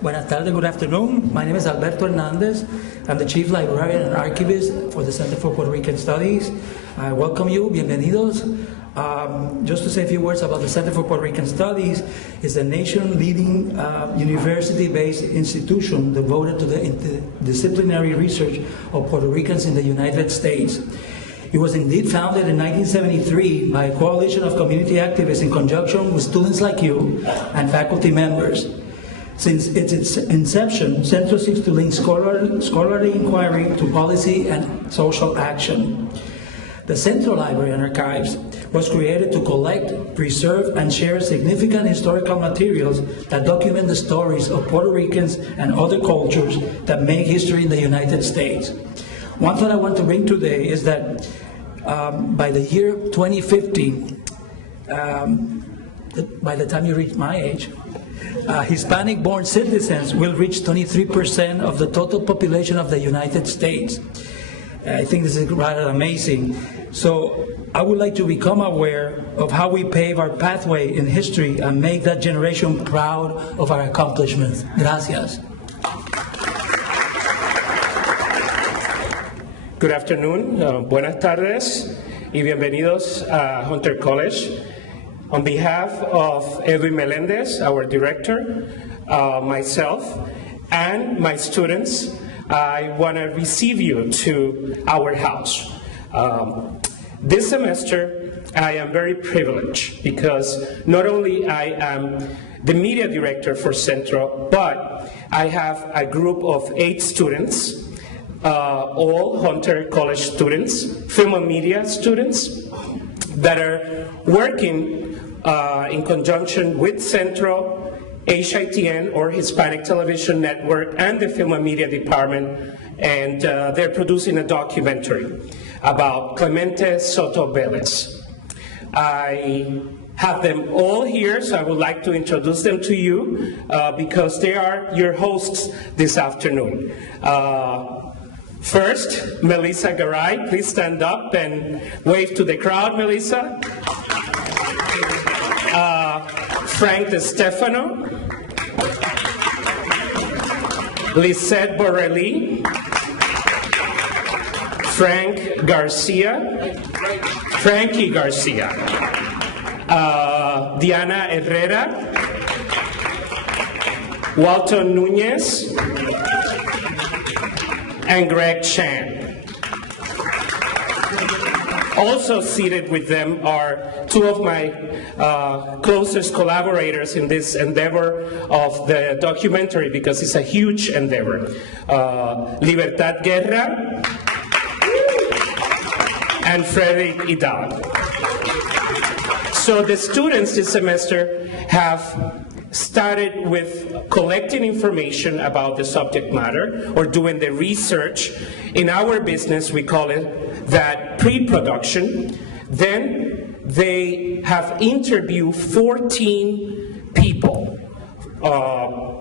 Buenas tardes, good afternoon. My name is Alberto Hernandez. I'm the Chief Librarian and Archivist for the Center for Puerto Rican Studies. I welcome you, bienvenidos. Just to say a few words about the Center for Puerto Rican Studies, is a nation-leading university-based institution devoted to the interdisciplinary research of Puerto Ricans in the United States. It was indeed founded in 1973 by a coalition of community activists in conjunction with students like you and faculty members. Since its inception, Centro seeks to link scholarly inquiry to policy and social action. The Central Library and Archives was created to collect, preserve, and share significant historical materials that document the stories of Puerto Ricans and other cultures that make history in the United States. One thought I want to bring today is that by the year 2050, by the time you reach my age, Hispanic-born citizens will reach 23% of the total population of the United States. I think this is rather amazing. So I would like to become aware of how we pave our pathway in history and make that generation proud of our accomplishments. Gracias. Good afternoon, buenas tardes, y bienvenidos a Hunter College. On behalf of Edwin Melendez, our director, myself, and my students, I want to receive you to our house. This semester, I am very privileged because not only I am the media director for Centro, but I have a group of 8 students, all Hunter College students, film and media students, that are working in conjunction with Centro, HITN, or Hispanic Television Network, and the Film and Media Department, and they're producing a documentary about Clemente Soto Vélez. I have them all here, so I would like to introduce them to you because they are your hosts this afternoon. First, Melissa Garay, please stand up and wave to the crowd, Melissa. Frank De Stefano, Lisette Borelli, Frankie Garcia, Diana Herrera, Walton Nunez, and Greg Chan. Also seated with them are 2 of my closest collaborators in this endeavor of the documentary, because it's a huge endeavor. Libertad Guerra and Frederick Hidalgo. So the students this semester have started with collecting information about the subject matter, or doing the research. In our business, we call it that pre-production. Then they have interviewed 14 people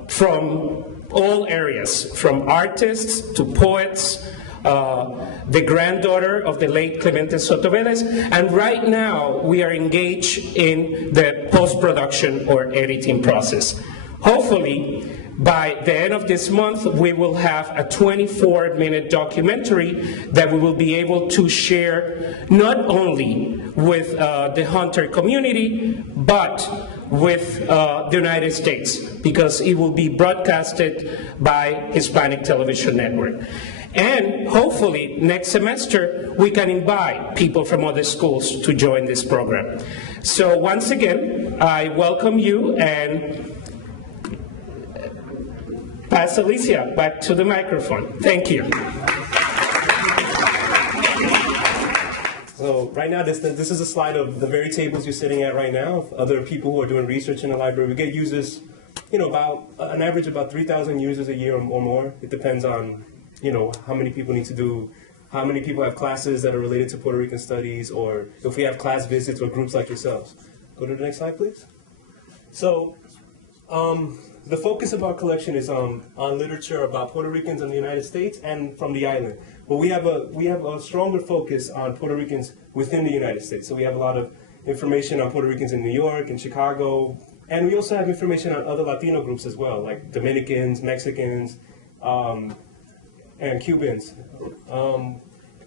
from all areas, from artists to poets, the granddaughter of the late Clemente Soto Vélez, and right now we are engaged in the post-production or editing process. Hopefully, by the end of this month, we will have a 24-minute documentary that we will be able to share not only with the Hunter community, but with the United States, because it will be broadcasted by Hispanic Television Network. And hopefully, next semester, we can invite people from other schools to join this program. So once again, I welcome you, and pass Alicia back to the microphone. Thank you. So right now, this is a slide of the very tables you're sitting at right now, of other people who are doing research in the library. We get users, about an average about 3,000 users a year or more. It depends on, how many people need to do, how many people have classes that are related to Puerto Rican studies, or if we have class visits or groups like yourselves. Go to the next slide, please. So The focus of our collection is on literature about Puerto Ricans in the United States and from the island. But we have a stronger focus on Puerto Ricans within the United States. So we have a lot of information on Puerto Ricans in New York and Chicago, and we also have information on other Latino groups as well, like Dominicans, Mexicans, and Cubans.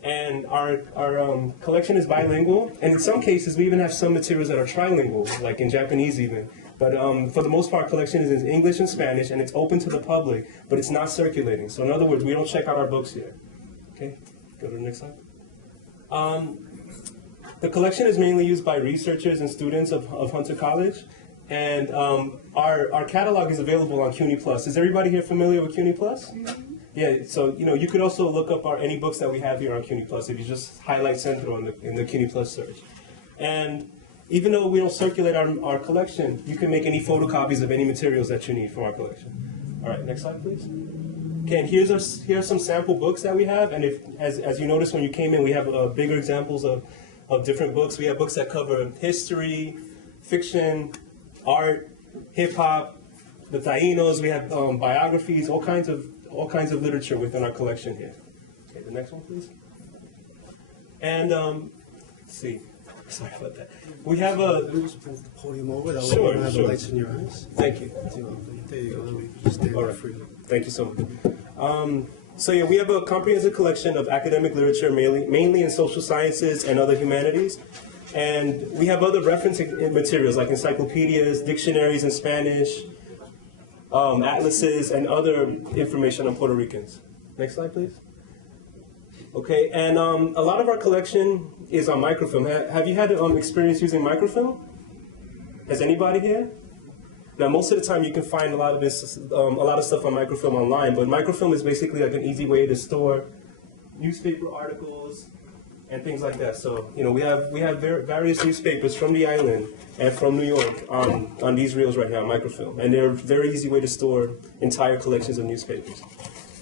And our collection is bilingual, and in some cases we even have some materials that are trilingual, like in Japanese even. But for the most part, our collection is in English and Spanish, and it's open to the public, but it's not circulating. So in other words, we don't check out our books here. Okay, go to the next slide. The collection is mainly used by researchers and students of Hunter College, and our catalog is available on CUNY Plus. Is everybody here familiar with CUNY Plus? Yeah, so you could also look up any books that we have here on CUNY Plus if you just highlight Centro in the CUNY Plus search. And even though we don't circulate our collection, you can make any photocopies of any materials that you need from our collection. All right, next slide, please. Okay, and here are some sample books that we have, and as you noticed when you came in, we have bigger examples of different books. We have books that cover history, fiction, art, hip hop, the Taínos. We have biographies, all kinds of literature within our collection here. Okay, the next one, please. And let's see. Sorry about that. We have a. Just move the podium over. That way Sure, you don't have the sure. lights in your eyes. Thank you. There you go. That way you can just stay All right. freely. Thank you so much. So yeah, we have a comprehensive collection of academic literature, mainly in social sciences and other humanities. And we have other reference materials like encyclopedias, dictionaries in Spanish, atlases, and other information on Puerto Ricans. Next slide, please. Okay, and a lot of our collection is on microfilm. Have you had experience using microfilm? Has anybody here? Now, most of the time you can find a lot of stuff on microfilm online, but microfilm is basically like an easy way to store newspaper articles and things like that. So, we have various newspapers from the island and from New York on these reels right now, microfilm, and they're a very easy way to store entire collections of newspapers.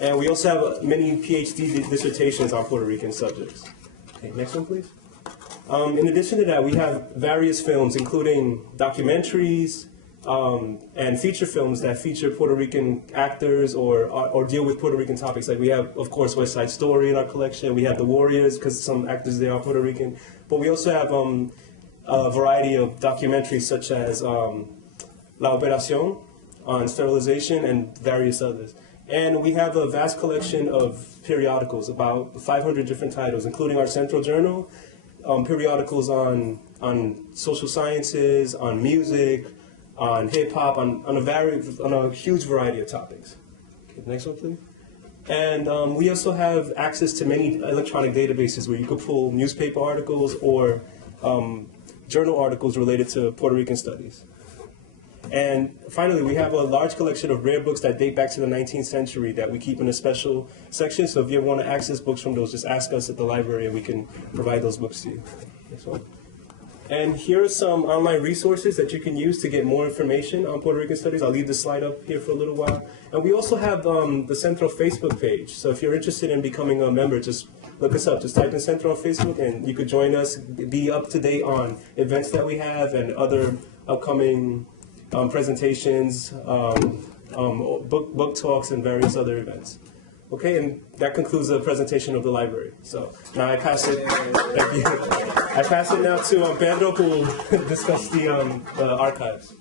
And we also have many PhD dissertations on Puerto Rican subjects. Okay, next one, please. In addition to that, we have various films, including documentaries and feature films that feature Puerto Rican actors or deal with Puerto Rican topics. Like we have, of course, West Side Story in our collection. We have The Warriors, because some actors there are Puerto Rican. But we also have a variety of documentaries such as La Operación on sterilization and various others. And we have a vast collection of periodicals, about 500 different titles, including our Central Journal, periodicals on social sciences, on music, on hip hop, on a huge variety of topics. Okay, next one, please. And we also have access to many electronic databases where you could pull newspaper articles or journal articles related to Puerto Rican studies. And finally, we have a large collection of rare books that date back to the 19th century that we keep in a special section. So if you want to access books from those, just ask us at the library and we can provide those books to you. Next one. And here are some online resources that you can use to get more information on Puerto Rican studies. I'll leave the slide up here for a little while. And we also have the Centro Facebook page. So if you're interested in becoming a member, just look us up. Just type in Centro on Facebook and you could join us, be up to date on events that we have and other upcoming presentations, book talks, and various other events. Okay, and that concludes the presentation of the library. So now I pass it. Thank you. I pass it now to Pedro, who will discuss the archives.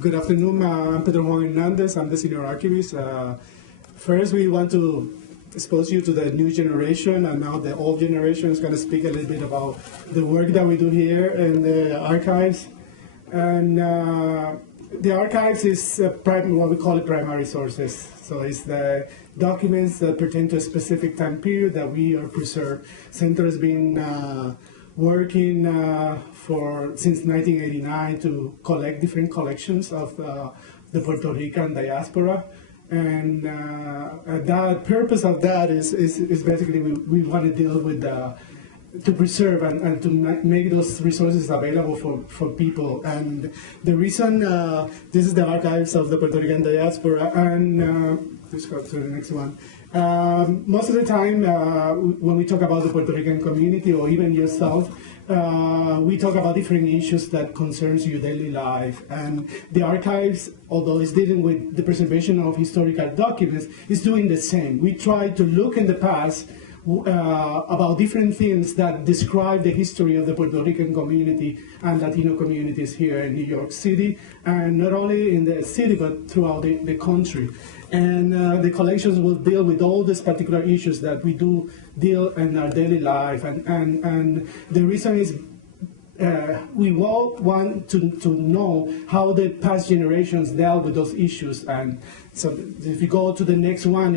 Good afternoon. I'm Pedro Juan Hernandez. I'm the senior archivist. First, we want to expose you to the new generation, and now the old generation is going to speak a little bit about the work that we do here in the archives. And the archives is what we call it primary sources. So it's the documents that pertain to a specific time period that we are preserved. Centro has been working since 1989 to collect different collections of the Puerto Rican diaspora. And the purpose of that is basically we want to deal with to preserve and to make those resources available for people. And the reason this is the archives of the Puerto Rican diaspora, and let's go to the next one. Most of the time, when we talk about the Puerto Rican community, or even yourself, we talk about different issues that concerns your daily life. And the archives, although it's dealing with the preservation of historical documents, is doing the same. We try to look in the past about different things that describe the history of the Puerto Rican community and Latino communities here in New York City, and not only in the city, but throughout the country. And the collections will deal with all these particular issues that we do deal in our daily life. And the reason is we all want to know how the past generations dealt with those issues. And so if you go to the next one,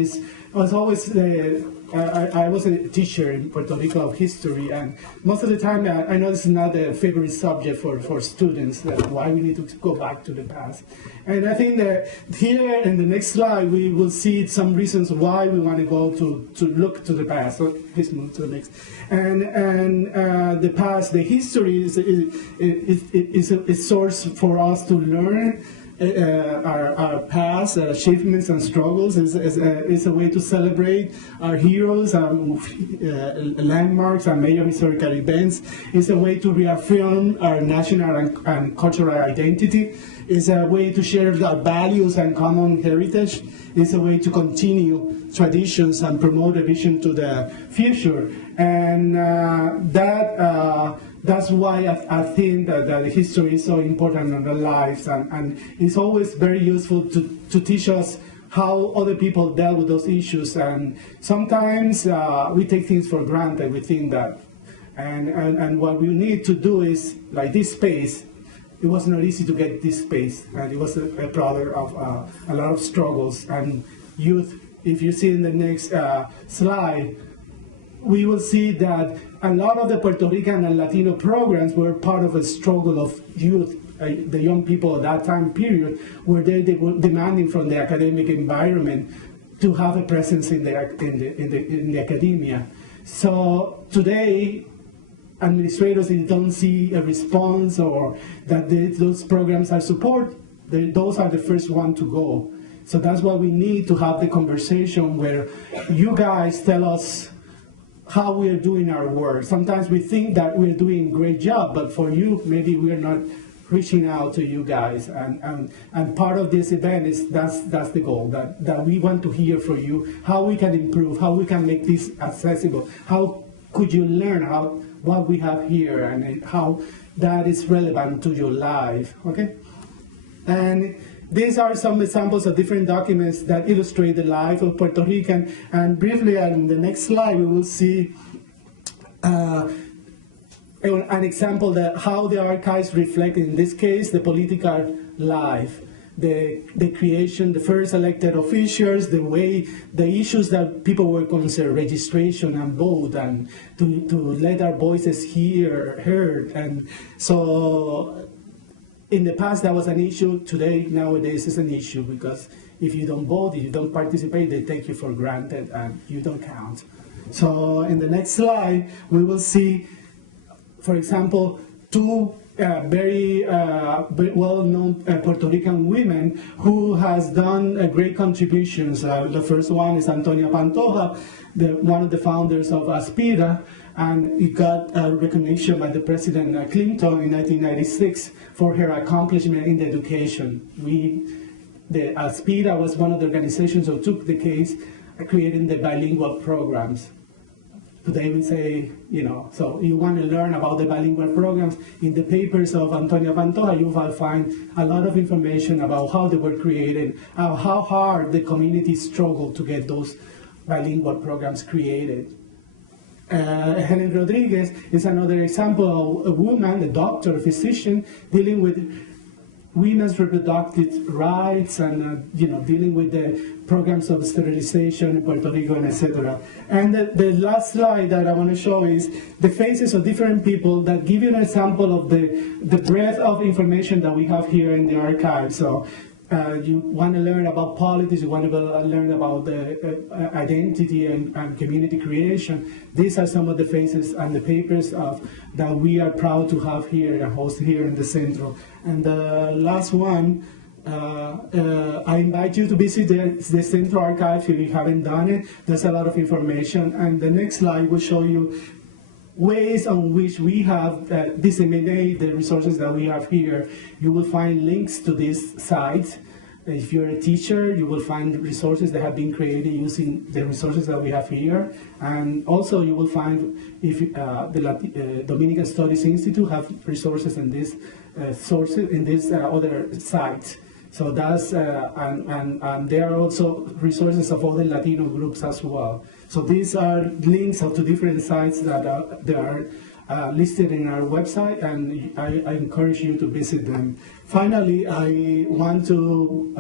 I was a teacher in Puerto Rico of history, and most of the time I know this is not a favorite subject for students, that why we need to go back to the past. And I think that here in the next slide we will see some reasons why we want to go to look to the past. So please move to the next. And the past, the history is a source for us to learn our past, our achievements and struggles. Is a way to celebrate our heroes, landmarks, and major historical events. It's a way to reaffirm our national and cultural identity. It's a way to share our values and common heritage. It's a way to continue traditions and promote a vision to the future. And that's why I think that history is so important in our lives, and it's always very useful to teach us how other people dealt with those issues. And sometimes we take things for granted. We think that, and what we need to do is, like this space, it was not easy to get this space, and it was a product of a lot of struggles and youth. If you see in the next slide, we will see that a lot of the Puerto Rican and Latino programs were part of a struggle of youth, the young people at that time period, where they were demanding from the academic environment to have a presence in the academia. So today, administrators, if don't see a response or that those programs are support, those are the first one to go. So that's why we need to have the conversation where you guys tell us how we are doing our work. Sometimes we think that we're doing a great job, but for you, maybe we're not reaching out to you guys. And part of this event is that's the goal, that we want to hear from you, how we can improve, how we can make this accessible, how could you learn what we have here and how that is relevant to your life, okay? And these are some examples of different documents that illustrate the life of Puerto Rican. And briefly, on the next slide, we will see an example that how the archives reflect, in this case, the political life, the creation, the first elected officials, the issues that people were concerned, registration and vote, and to let our voices heard. And so in the past, that was an issue. Today, nowadays, it's an issue, because if you don't vote, if you don't participate, they take you for granted and you don't count. So in the next slide, we will see, for example, two very well-known Puerto Rican women who has done great contributions. The first one is Antonia Pantoja, one of the founders of Aspira, and it got recognition by the President Clinton in 1996 for her accomplishment in education. The Aspira was one of the organizations who took the case, creating the bilingual programs. Today we say, so you want to learn about the bilingual programs. In the papers of Antonia Pantoja, you will find a lot of information about how they were created, how hard the community struggled to get those bilingual programs created. Helen Rodriguez is another example of a woman, a doctor, a physician, dealing with women's reproductive rights and dealing with the programs of sterilization in Puerto Rico, and etc. And the last slide that I want to show is the faces of different people that give you an example of the breadth of information that we have here in the archive. So you want to learn about politics, you want to learn about the identity and community creation. These are some of the faces and the papers that we are proud to have here and host here in the Centro. And the last one I invite you to visit the Central Archive if you haven't done it. There's a lot of information, and the next slide will show you ways on which we have disseminated the resources that we have here. You will find links to these sites. If you're a teacher, you will find resources that have been created using the resources that we have here. And also you will find if the Dominican Studies Institute have resources in this sources in these other sites. So that's, and there are also resources of other Latino groups as well. So these are links to different sites that are listed in our website, and I encourage you to visit them. Finally, I want to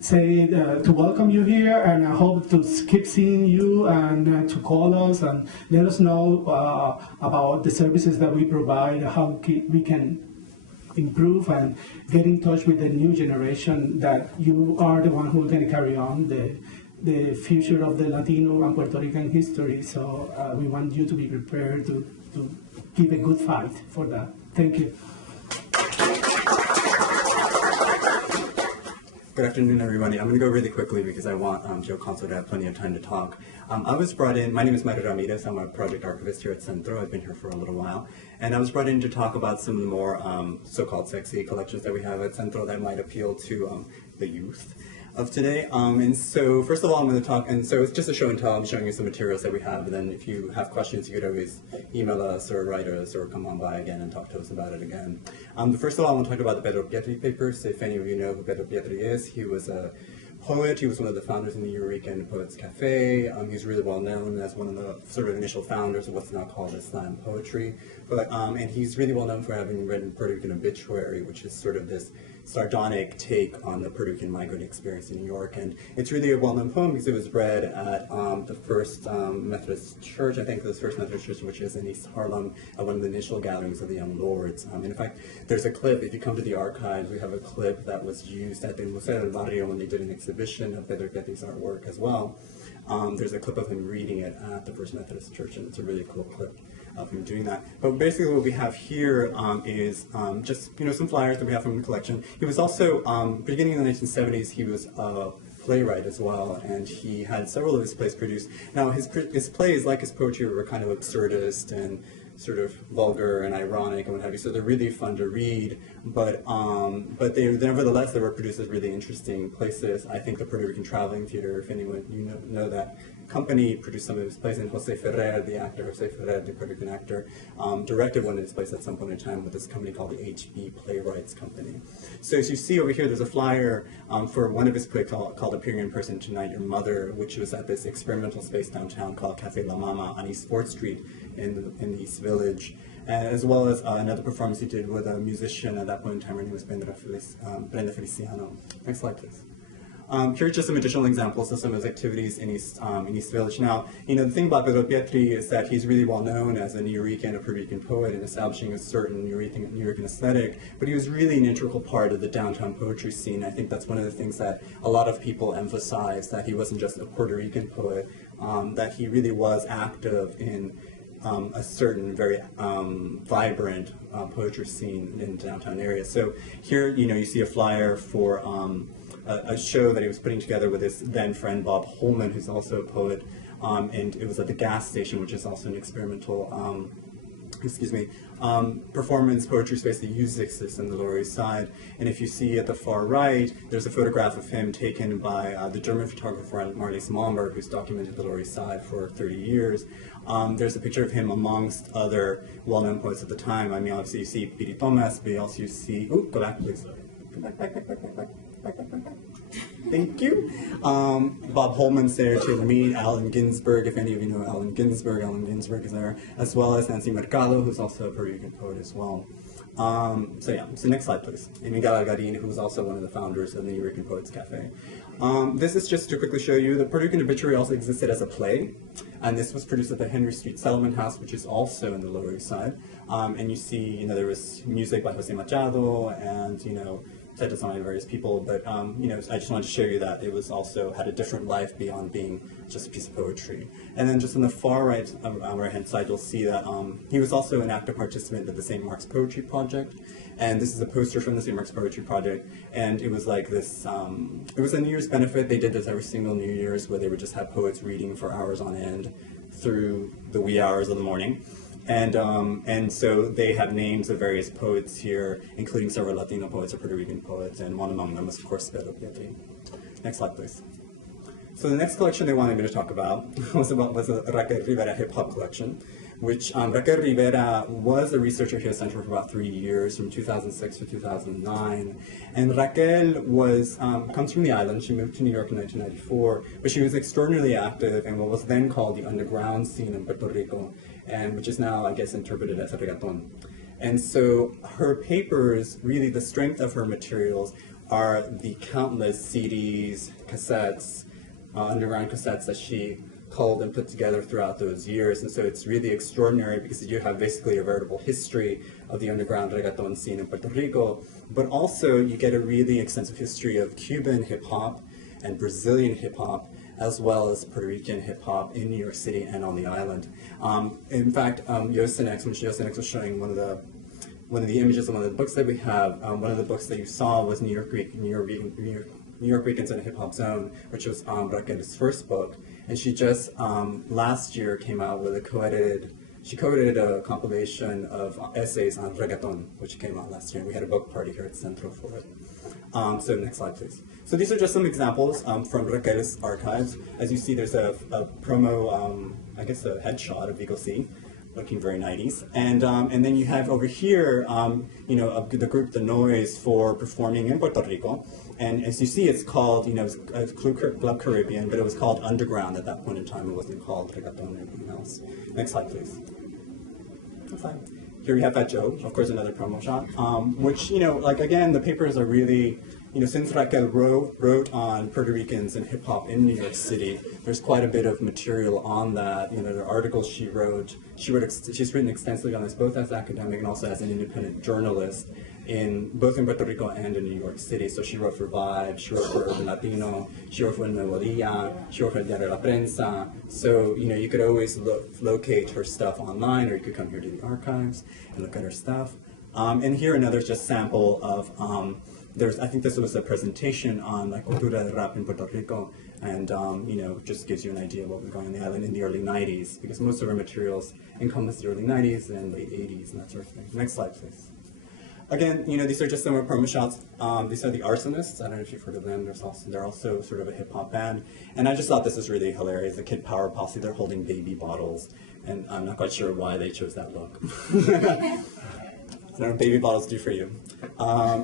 say to welcome you here, and I hope to keep seeing you and to call us and let us know about the services that we provide, how we can improve and get in touch with the new generation, that you are the one who is going to carry on the future of the Latino and Puerto Rican history. So we want you to be prepared to give a good fight for that. Thank you. Good afternoon, everybody. I'm going to go really quickly because I want Joe Conzo to have plenty of time to talk. I was brought in, my name is Mario Ramirez, I'm a project archivist here at Centro. I've been here for a little while. And I was brought in to talk about some of the more so-called sexy collections that we have at Centro that might appeal to the youth of today. And so first of all, I'm going to talk, and so it's just a show and tell. I'm showing you some materials that we have, and then if you have questions, you could always email us or write us or come on by again and talk to us about it again. First of all, I want to talk about the Pedro Pietri papers. If any of you know who Pedro Pietri is, he was a poet. He was one of the founders in the Rican Poets Cafe. He's really well known as one of the sort of initial founders of what's now called Islam poetry. But and he's really well known for having written Puerto Rican Obituary, which is sort of this sardonic take on the Puerto Rican migrant experience in New York. And it's really a well-known poem because it was read at the first Methodist church, I think the first Methodist church, which is in East Harlem, at one of the initial gatherings of the Young Lords. And in fact, there's a clip, if you come to the archives, we have a clip that was used at the Museo del Barrio when they did an exhibition of Pedro Pietri's artwork as well. There's a clip of him reading it at the First Methodist Church, and it's a really cool clip of him doing that. But basically what we have here is just some flyers that we have from the collection. He was also, beginning in the 1970s, he was a playwright as well, and he had several of his plays produced. Now his plays, like his poetry, were kind of absurdist and sort of vulgar and ironic and what have you, so they're really fun to read, but they nevertheless they were produced at really interesting places. I think the Puerto Rican Traveling Theater, if anyone know that company, produced some of his plays, and Jose Ferrer, the actor, Jose Ferrer, the Puerto Rican actor, directed one of his plays at some point in time with this company called the HB Playwrights Company. So as you see over here, there's a flyer for one of his plays called Appearing in Person Tonight, Your Mother, which was at this experimental space downtown called Café La Mama on East 4th Street in the East Village, as well as another performance he did with a musician at that point in time. Her name was Brenda Feliciano. Next slide, please. Here are just some additional examples of some of his activities in East Village. Now, the thing about Pedro Pietri is that he's really well known as a Nuyorican, a Puerto Rican poet, and establishing a certain Nuyorican aesthetic, but he was really an integral part of the downtown poetry scene. I think that's one of the things that a lot of people emphasize, that he wasn't just a Puerto Rican poet, that he really was active in a certain very vibrant poetry scene in the downtown area. So here, you see a flyer for a show that he was putting together with his then friend Bob Holman, who's also a poet, and it was at the gas station, which is also an experimental performance poetry space that uses exists in the Lower East Side. And if you see at the far right, there's a photograph of him taken by the German photographer Marlies Malmberg, who's documented the Lower East Side for 30 years. There's a picture of him amongst other well-known poets at the time. I mean, obviously you see Piri Thomas, but you also see, go back please. Go back. Thank you. Bob Holman's there, Taylor Mead, Allen Ginsberg, if any of you know Allen Ginsberg is there, as well as Nancy Mercado, who's also a Puerto Rican poet as well. So next slide, please. And Miguel Algarin, who was also one of the founders of the Rican Poets Cafe. This is just to quickly show you, the Puerto Rican Obituary also existed as a play, and this was produced at the Henry Street Settlement House, which is also in the Lower East Side. And you see, there was music by Jose Machado, and, set design, various people, but you know, I just wanted to show you that it was also had a different life beyond being just a piece of poetry. And then just on the far right, right-hand side, you'll see that he was also an active participant of the St. Mark's Poetry Project. And this is a poster from the St. Mark's Poetry Project. And it was like this, it was a New Year's benefit. They did this every single New Year's where they would just have poets reading for hours on end through the wee hours of the morning. And so they have names of various poets here, including several Latino poets or Puerto Rican poets, and one among them is, of course, Pedro Pietri. Next slide, please. So the next collection they wanted me to talk about was a Raquel Rivera hip-hop collection, which Raquel Rivera was a researcher here at Centro for about 3 years, from 2006 to 2009. And Raquel was, comes from the island. She moved to New York in 1994, but she was extraordinarily active in what was then called the underground scene in Puerto Rico, and which is now, I guess, interpreted as reggaeton. And so her papers, really the strength of her materials, are the countless CDs, cassettes, underground cassettes that she culled and put together throughout those years. And so it's really extraordinary because you have basically a veritable history of the underground reggaeton scene in Puerto Rico, but also you get a really extensive history of Cuban hip-hop and Brazilian hip-hop, as well as Puerto Rican hip-hop in New York City and on the island. In fact, Yosenex, when Yosenex was showing one of the images of one of the books that we have, one of the books that you saw was New York Ricans in a Hip Hop Zone, which was Raquel's first book. And she just last year came out with she co-edited a compilation of essays on reggaeton, which came out last year. And we had a book party here at Centro for it. So next slide, please. So these are just some examples from Raquel's archives. As you see, there's a promo, I guess a headshot of Vigo C, looking very 90s. And then you have over here, you know, the group The Noise for performing in Puerto Rico. And as you see, it's called, you know, it's Club Caribbean, but it was called Underground at that point in time. It wasn't called reggaeton or anything else. Next slide, please. Next slide. Here we have Fat Joe, of course, another promo shot, which, you know, like, again, the papers are really, you know, since Raquel wrote on Puerto Ricans and hip-hop in New York City, there's quite a bit of material on that. You know, the articles she's written extensively on this, both as academic and also as an independent journalist, both in Puerto Rico and in New York City. So she wrote for Vibe, she wrote for Urban Latino, she wrote for Nuevo Dia, she wrote for El Diario La Prensa. So, you know, you could always locate her stuff online, or you could come here to the archives and look at her stuff. And here another just sample of, I think this was a presentation on La Cultura del Rap in Puerto Rico, and you know, just gives you an idea of what was going on the island in the early 90s, because most of our materials encompass the early 90s and late 80s and that sort of thing. Next slide, please. Again, you know, these are just some of our promo shots. These are the Arsonists. I don't know if you've heard of them. They're also sort of a hip-hop band. And I just thought this was really hilarious. The Kid Power Posse, they're holding baby bottles. And I'm not quite sure why they chose that look. So what baby bottles do for you.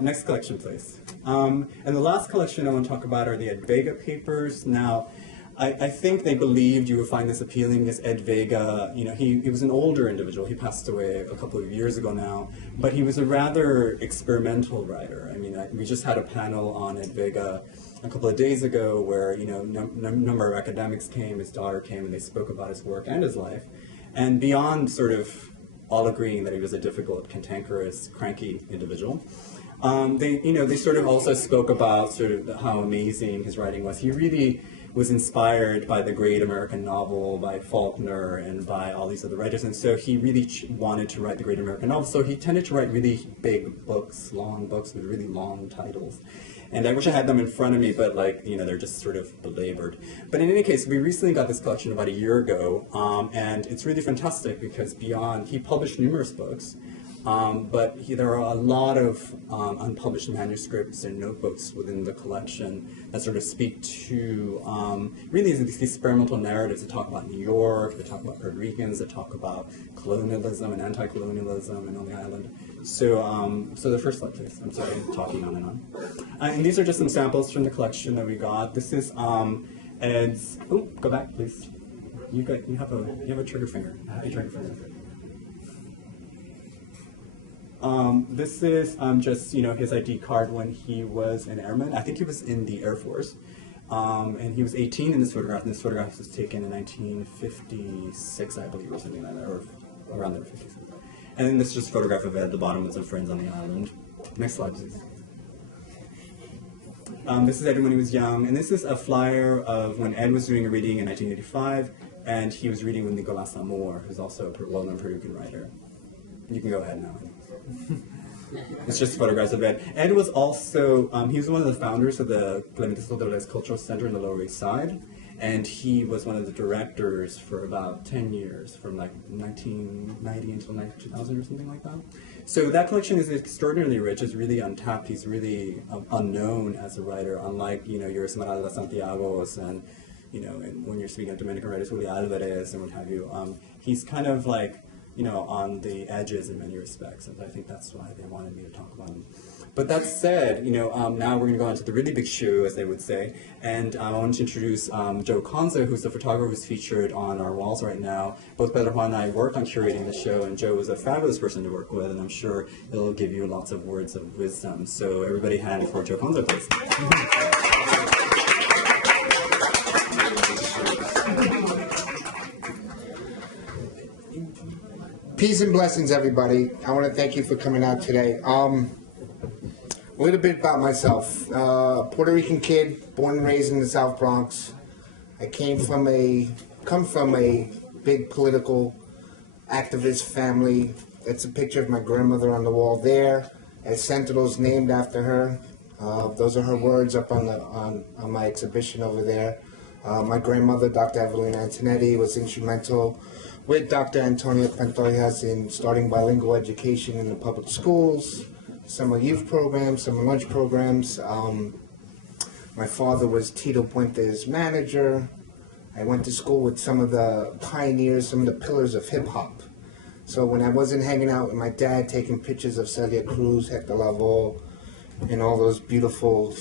Next collection, please. And the last collection I want to talk about are the Ed Vega papers. Now, I think they believed you would find this appealing, because Ed Vega, you know, he was an older individual. He passed away a couple of years ago now, but he was a rather experimental writer. I mean, we just had a panel on Ed Vega a couple of days ago where, you know, number of academics came, his daughter came, and they spoke about his work and his life. And beyond sort of all agreeing that he was a difficult, cantankerous, cranky individual, they sort of also spoke about sort of how amazing his writing was. He really was inspired by the great American novel, by Faulkner, and by all these other writers, and so he really wanted to write the great American novel, so he tended to write really big books, long books with really long titles. And I wish I had them in front of me, but like, you know, they're just sort of belabored. But in any case, we recently got this collection about a year ago, and it's really fantastic because he published numerous books, but there are a lot of unpublished manuscripts and notebooks within the collection that sort of speak to really these experimental narratives that talk about New York, that talk about Puerto Ricans, that talk about colonialism and anti-colonialism and on the island. So, so the first slide, please. I'm sorry, I'm talking on and on. And these are just some samples from the collection that we got. This is Ed's. Oh, go back, please. You have a trigger finger. A trigger finger. This is just, you know, his ID card when he was an airman. I think he was in the Air Force. And he was 18 in this photograph, and this photograph was taken in 1956, I believe, or something like that, or around there, 56. And then this is just a photograph of Ed at the bottom with some friends on the island. Next slide, please. This is Ed when he was young, and this is a flyer of when Ed was doing a reading in 1985, and he was reading with Nicolas Amor, who's also a well-known Puerto Rican writer. You can go ahead now. It's just photographs of Ed. Ed was also, he was one of the founders of the Clemente Sotoles Cultural Center in the Lower East Side, and he was one of the directors for about 10 years, from like 1990 until 2000 or something like that. So that collection is extraordinarily rich. It's really untapped. He's really unknown as a writer, unlike, you know, your Esmeralda Santiago's and, you know, and when you're speaking of Dominican writers, Julia Alvarez and what have you. He's kind of like, you know, on the edges in many respects, and I think that's why they wanted me to talk about him. But that said, you know, now we're going to go on to the really big shoe, as they would say, and I want to introduce Joe Conzo, who's the photographer who's featured on our walls right now. Both Pedro Juan and I worked on curating the show, and Joe was a fabulous person to work with, and I'm sure he'll give you lots of words of wisdom. So everybody hand for Joe Conzo, please. Peace and blessings, everybody. I want to thank you for coming out today. A little bit about myself. Puerto Rican kid, born and raised in the South Bronx. I come from a big political activist family. That's a picture of my grandmother on the wall there. El Centro's named after her. Those are her words up on my exhibition over there. My grandmother, Dr. Evelyn Antonetti, was instrumental with Dr. Antonio Pantojas in starting bilingual education in the public schools, summer youth programs, summer lunch programs. My father was Tito Puente's manager. I went to school with some of the pioneers, some of the pillars of hip-hop. So when I wasn't hanging out with my dad, taking pictures of Celia Cruz, Hector Lavoe, and all those beautiful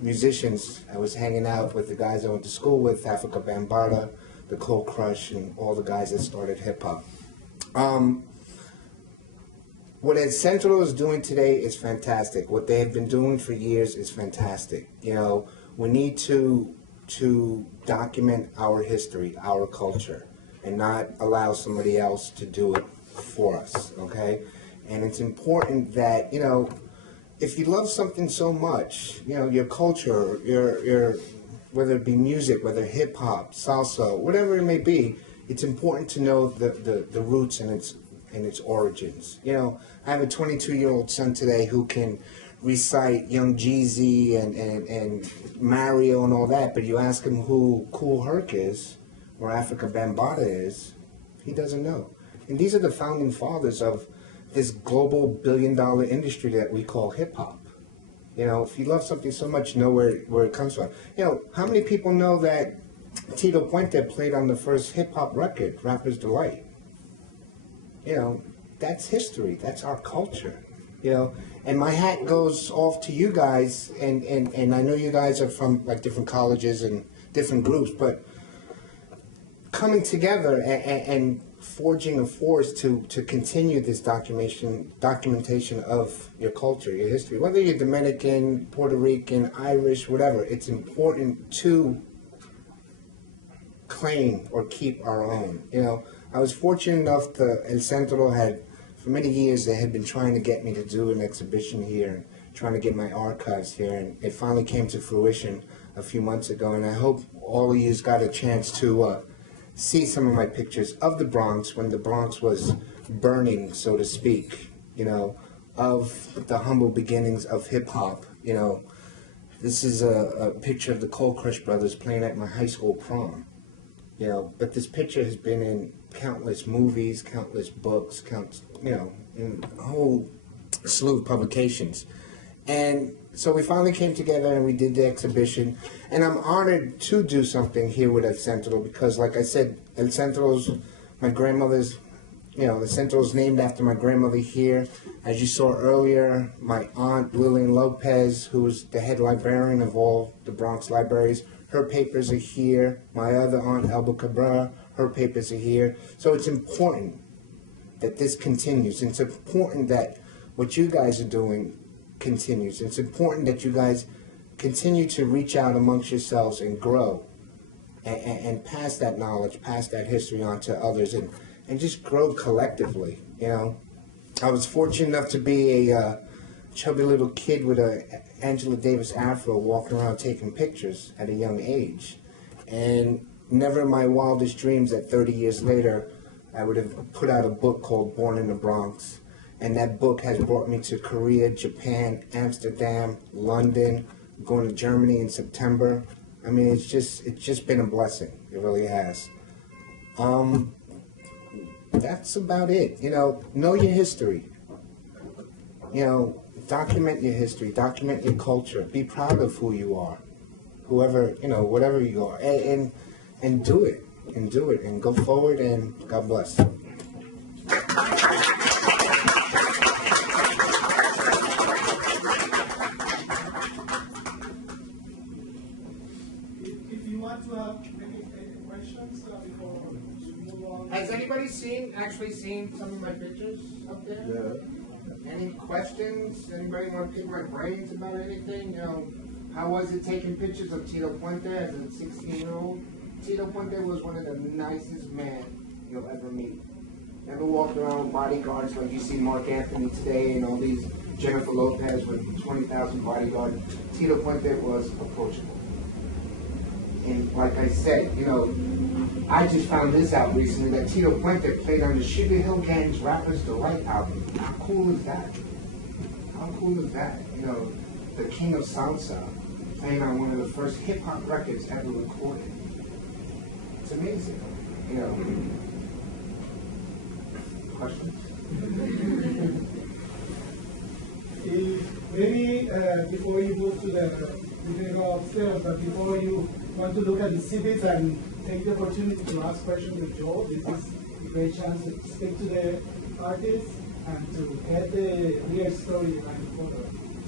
musicians, I was hanging out with the guys I went to school with, Africa Bambaataa, the Cold Crush, and all the guys that started hip-hop. What Ed Centro is doing today is fantastic. What they have been doing for years is fantastic. You know, we need to document our history, our culture, and not allow somebody else to do it for us, okay? And it's important that, you know, if you love something so much, you know, your culture, your whether it be music, whether hip-hop, salsa, whatever it may be, it's important to know the roots and its origins. You know, I have a 22-year-old son today who can recite Young Jeezy and Mario and all that, but you ask him who Kool Herc is, or Africa Bambaataa is, he doesn't know. And these are the founding fathers of this global billion-dollar industry that we call hip-hop. You know, if you love something so much, know where it comes from. You know, how many people know that Tito Puente played on the first hip-hop record, Rapper's Delight? You know, that's history. That's our culture. You know, and my hat goes off to you guys, and I know you guys are from, like, different colleges and different groups, but coming together and forging a force to continue this documentation of your culture, your history, whether you're Dominican, Puerto Rican, Irish, whatever. It's important to claim or keep our own. You know, I was fortunate enough to El Centro had, for many years, they had been trying to get me to do an exhibition here, and trying to get my archives here, and it finally came to fruition a few months ago, and I hope all of you got a chance to see some of my pictures of the Bronx when the Bronx was burning, so to speak, you know, of the humble beginnings of hip-hop. You know, this is a picture of the Cold Crush brothers playing at my high school prom, you know, but this picture has been in countless movies, countless books, you know, in a whole slew of publications. And so we finally came together and we did the exhibition. And I'm honored to do something here with El Centro because, like I said, El Centro's my grandmother's, you know, El Centro's named after my grandmother here. As you saw earlier, my aunt Lillian Lopez, who was the head librarian of all the Bronx libraries, her papers are here. My other aunt, Elba Cabrera, her papers are here. So it's important that this continues. It's important that what you guys are doing continues. It's important that you guys continue to reach out amongst yourselves and grow and pass that knowledge, pass that history on to others, and just grow collectively, you know. I was fortunate enough to be a chubby little kid with a Angela Davis afro walking around taking pictures at a young age. And never in my wildest dreams that 30 years later, I would have put out a book called Born in the Bronx. And that book has brought me to Korea, Japan, Amsterdam, London, going to Germany in September. I mean, it's just been a blessing. It really has. That's about it. You know your history. You know, document your history, document your culture. Be proud of who you are, whoever, whatever you are, and do it, and go forward, and God bless. If you want to have any questions before we move on. Has anybody actually seen some of my pictures up there? Yeah. Any questions? Anybody want to pick my brains about anything? How was it taking pictures of Tito Puente as a 16-year-old? Tito Puente was one of the nicest men you'll ever meet. Never walked around with bodyguards like you see Mark Anthony today and all these Jennifer Lopez with 20,000 bodyguards. Tito Puente was approachable. And like I said, I just found this out recently that Tito Puente played on the Sugar Hill Gang's Rappers Delight album. How cool is that? How cool is that? The king of salsa playing on one of the first hip hop records ever recorded. It's amazing. Questions? Maybe before you move to the, you can go upstairs, but before you want to look at the exhibits and take the opportunity to ask questions with Joe, this is a great chance to speak to the artists and to get the real story behind the photo.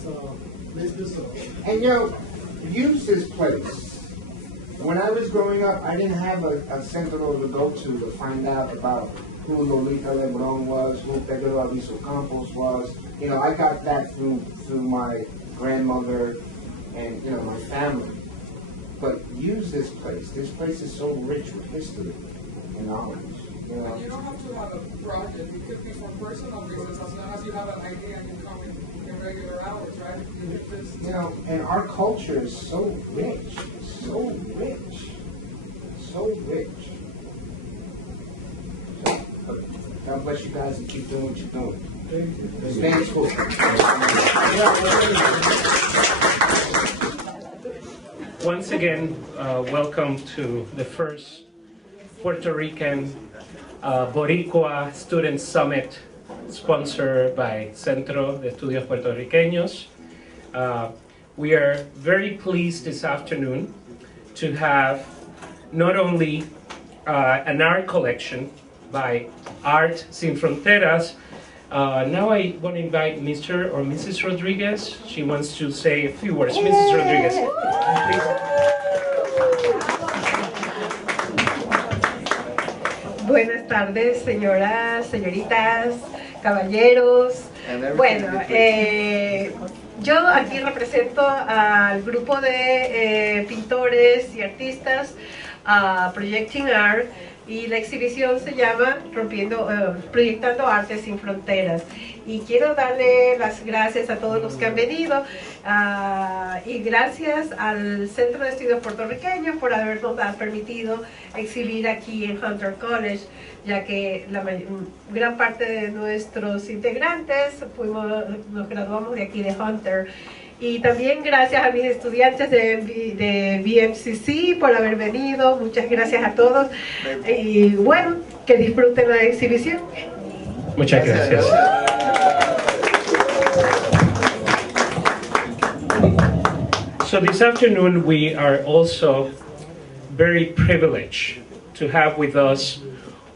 So let's do so. And use this place. When I was growing up, I didn't have a centro to go to find out about who Lolita Lebron was, who Pedro Alviso Campos was. I got that through my grandmother and my family. But use this place. This place is so rich with history and knowledge. And you don't have to have a project. It could be for personal reasons as long as you have an idea and you come in regular hours, right? And our culture is so rich, so rich, so rich. God bless you guys and keep doing what you're doing. Stay in school. Once again, welcome to the first Puerto Rican Boricua Student Summit sponsored by Centro de Estudios Puertorriqueños. We are very pleased this afternoon to have not only an art collection by Art Sin Fronteras. Now I want to invite Mr. or Mrs. Rodriguez. She wants to say a few words. Mrs. Rodriguez, please. Buenas tardes, señoras, señoritas, caballeros. Bueno, yo aquí represento al grupo de pintores y artistas Projecting Art, y la exhibición se llama Proyectando Arte Sin Fronteras. Y quiero darle las gracias a todos los que han venido y gracias al Centro de Estudios Puertorriqueños por habernos permitido exhibir aquí en Hunter College, ya que la gran parte de nuestros integrantes nos graduamos de aquí de Hunter. Y también gracias a mis estudiantes de BMCC por haber venido. Muchas gracias a todos. Y bueno, que disfruten la exhibición. Muchas gracias. So this afternoon we are also very privileged to have with us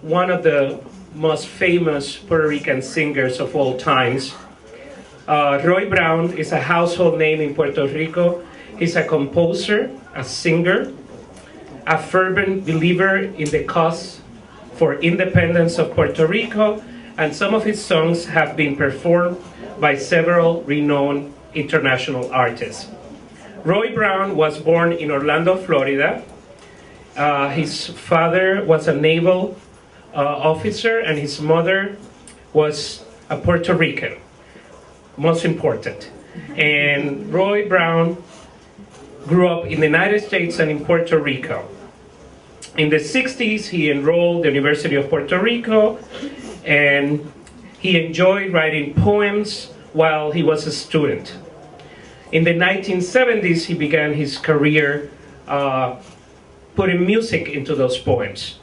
one of the most famous Puerto Rican singers of all times. Roy Brown is a household name in Puerto Rico. He's a composer, a singer, a fervent believer in the cause for independence of Puerto Rico, and some of his songs have been performed by several renowned international artists. Roy Brown was born in Orlando, Florida. His father was a naval officer and his mother was a Puerto Rican. most important. And Roy Brown grew up in the United States and in Puerto Rico. In the 60s, he enrolled at the University of Puerto Rico, and he enjoyed writing poems while he was a student. In the 1970s, he began his career putting music into those poems.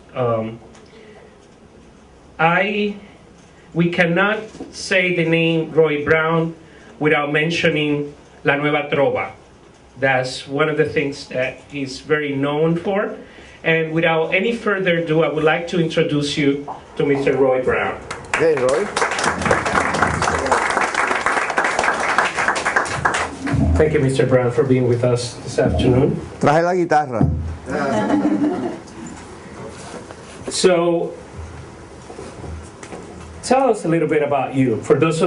We cannot say the name Roy Brown without mentioning La Nueva Trova. That's one of the things that he's very known for. And without any further ado, I would like to introduce you to Mr. Roy Brown. Hey, Roy. Thank you, Mr. Brown, for being with us this afternoon. Traje la guitarra. So, tell us a little bit about you, for those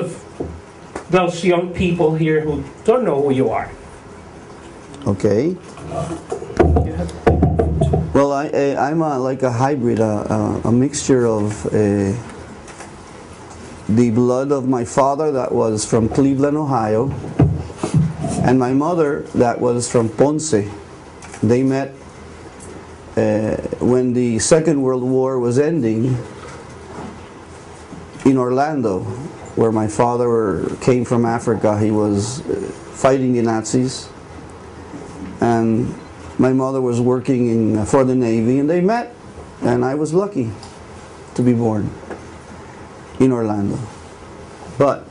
young people here who don't know who you are. Okay. Well, I'm like a hybrid, a mixture of the blood of my father that was from Cleveland, Ohio, and my mother that was from Ponce. They met when the Second World War was ending in Orlando, where my father came from Africa. He was fighting the Nazis, and my mother was working for the Navy, and they met, and I was lucky to be born in Orlando. But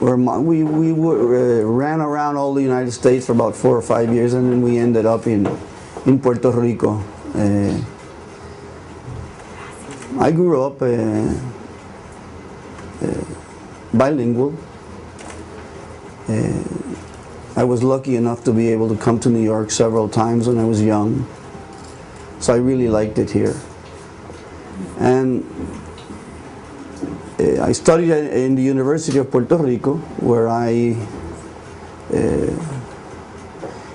we ran around all the United States for about 4 or 5 years, and then we ended up in Puerto Rico. I grew up bilingual. I was lucky enough to be able to come to New York several times when I was young, so I really liked it here. And I studied in the University of Puerto Rico, where I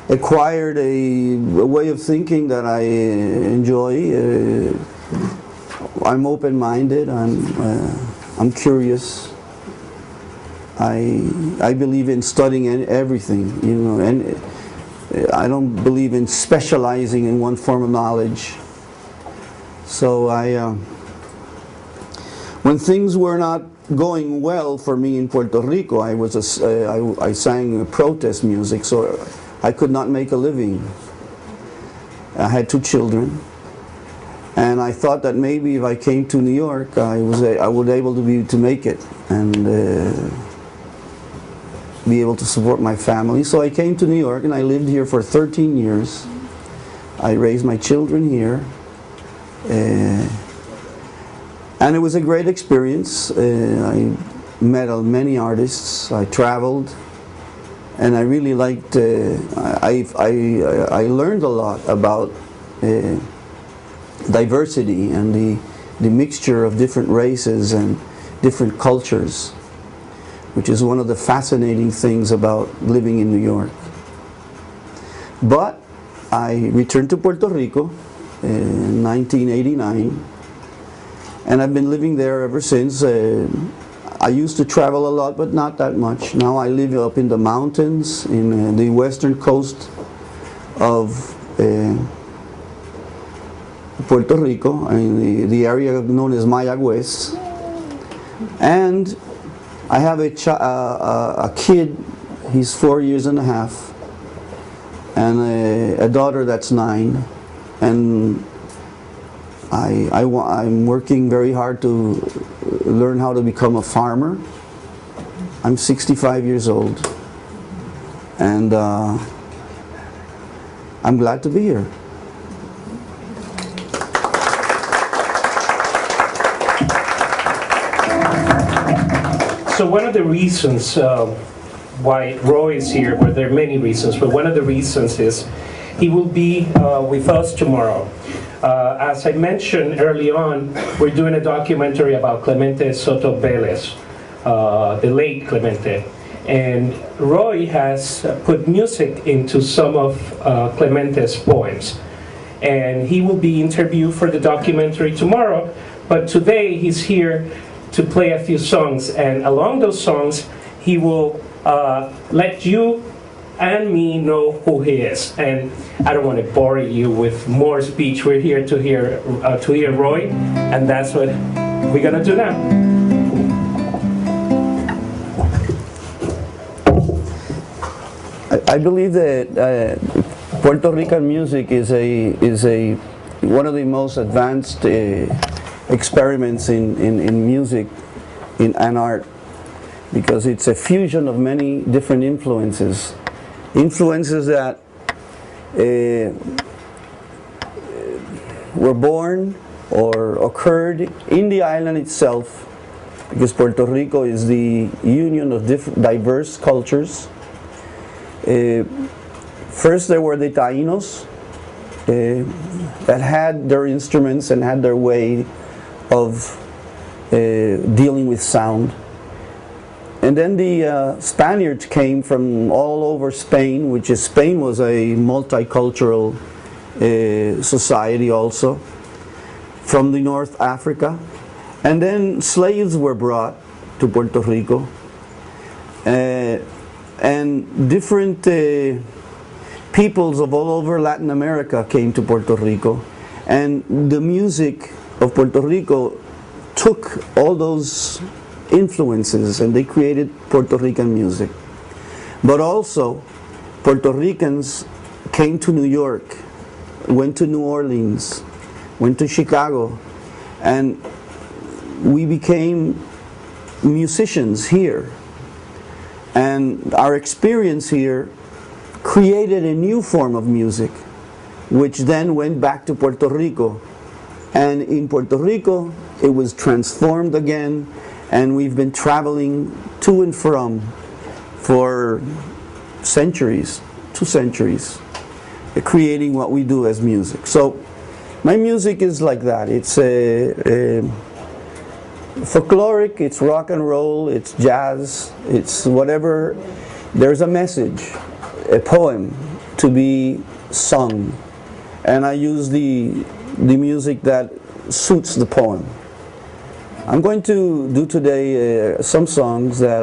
acquired a way of thinking that I enjoy. I'm open-minded, I'm curious. I believe in studying everything, you know, and I don't believe in specializing in one form of knowledge. So when things were not going well for me in Puerto Rico, I sang protest music, so I could not make a living. I had 2 children, and I thought that maybe if I came to New York, I would be able to make it and be able to support my family. So I came to New York, and I lived here for 13 years. I raised my children here, and it was a great experience. I met many artists. I traveled, and I really liked. I learned a lot about diversity and the mixture of different races and different cultures, which is one of the fascinating things about living in New York. But I returned to Puerto Rico in 1989, and I've been living there ever since. I used to travel a lot, but not that much. Now I live up in the mountains in the western coast of Puerto Rico, in the area known as Mayagüez, and I have a kid. He's 4 years and a half, and a daughter that's 9, and I'm working very hard to learn how to become a farmer. I'm 65 years old, and I'm glad to be here. So one of the reasons why Roy is here, well, there are many reasons, but one of the reasons is he will be with us tomorrow. As I mentioned early on, we're doing a documentary about Clemente Soto Vélez, the late Clemente. And Roy has put music into some of Clemente's poems. And he will be interviewed for the documentary tomorrow, but today he's here to play a few songs, and along those songs, he will let you and me know who he is. And I don't want to bore you with more speech. We're here to hear Roy, and that's what we're gonna do now. I believe that Puerto Rican music is one of the most advanced experiments in music and art, because it's a fusion of many different influences that were born or occurred in the island itself, because Puerto Rico is the union of diverse cultures. First there were the Taínos that had their instruments and had their way of dealing with sound. And then the Spaniards came from all over Spain, Spain was a multicultural society also, from the North Africa. And then slaves were brought to Puerto Rico. And different peoples of all over Latin America came to Puerto Rico. And the music of Puerto Rico took all those influences and they created Puerto Rican music. But also, Puerto Ricans came to New York, went to New Orleans, went to Chicago, and we became musicians here. And our experience here created a new form of music, which then went back to Puerto Rico. And in Puerto Rico, it was transformed again, and we've been traveling to and from for centuries, 2 centuries, creating what we do as music. So my music is like that. It's folkloric, it's rock and roll, it's jazz, it's whatever. There's a message, a poem to be sung, and I use the music that suits the poem. I'm going to do today some songs that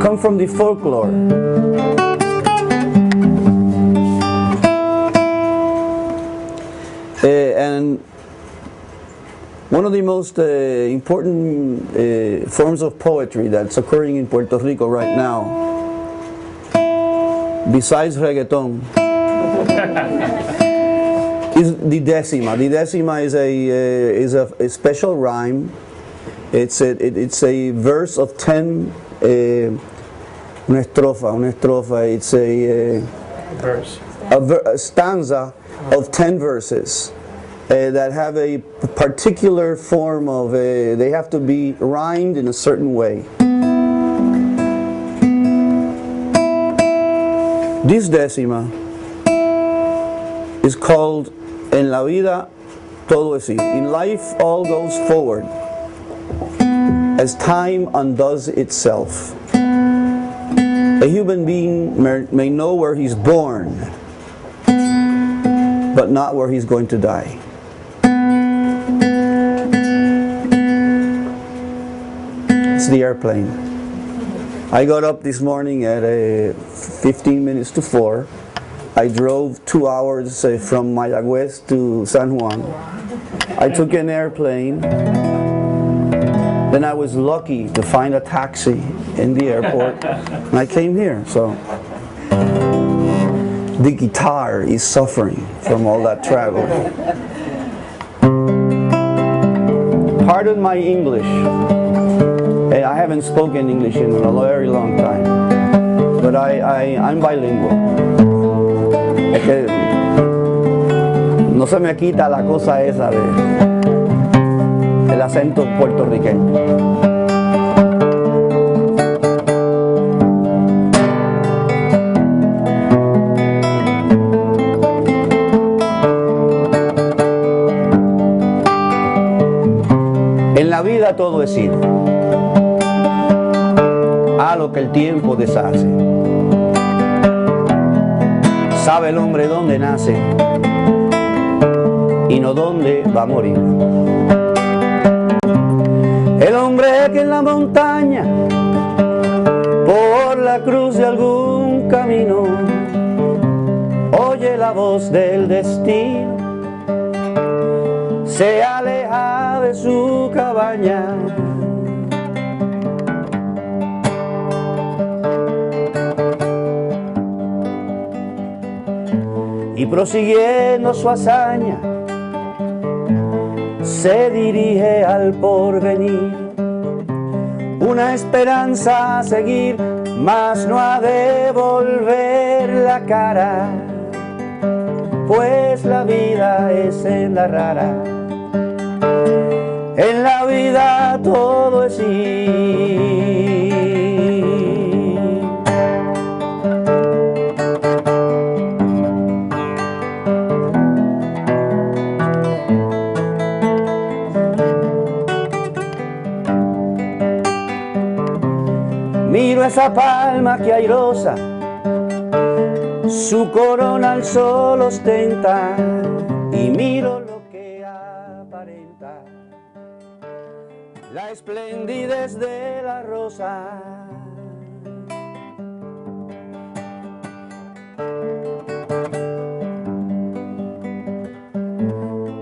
come from the folklore. And one of the most important forms of poetry that's occurring in Puerto Rico right now, besides reggaeton, is the decima. The decima is a special rhyme. It's a verse of 10, una estrofa. It's a Verse. a stanza of 10 verses that have a particular form of, they have to be rhymed in a certain way. This decima is called En la vida todo es ir. In life all goes forward as time undoes itself. A human being may know where he's born, but not where he's going to die. It's the airplane. I got up this morning at 15 minutes to 4. I drove 2 hours from Mayagüez to San Juan. I took an airplane. Then I was lucky to find a taxi in the airport, and I came here. So the guitar is suffering from all that travel. Pardon my English. I haven't spoken English in a very long time, but I'm bilingual. Es que no se me quita la cosa esa de el acento puertorriqueño. En la vida todo es ir a lo que el tiempo deshace. Sabe el hombre dónde nace y no dónde va a morir. El hombre que en la montaña, por la cruz de algún camino, oye la voz del destino, se aleja de su cabaña. Y prosiguiendo su hazaña, se dirige al porvenir, una esperanza a seguir, mas no ha de volver la cara, pues la vida es senda rara. En la vida todo es ir. Miro esa palma que airosa, su corona al sol ostenta, y miro lo que aparenta, la esplendidez de la rosa.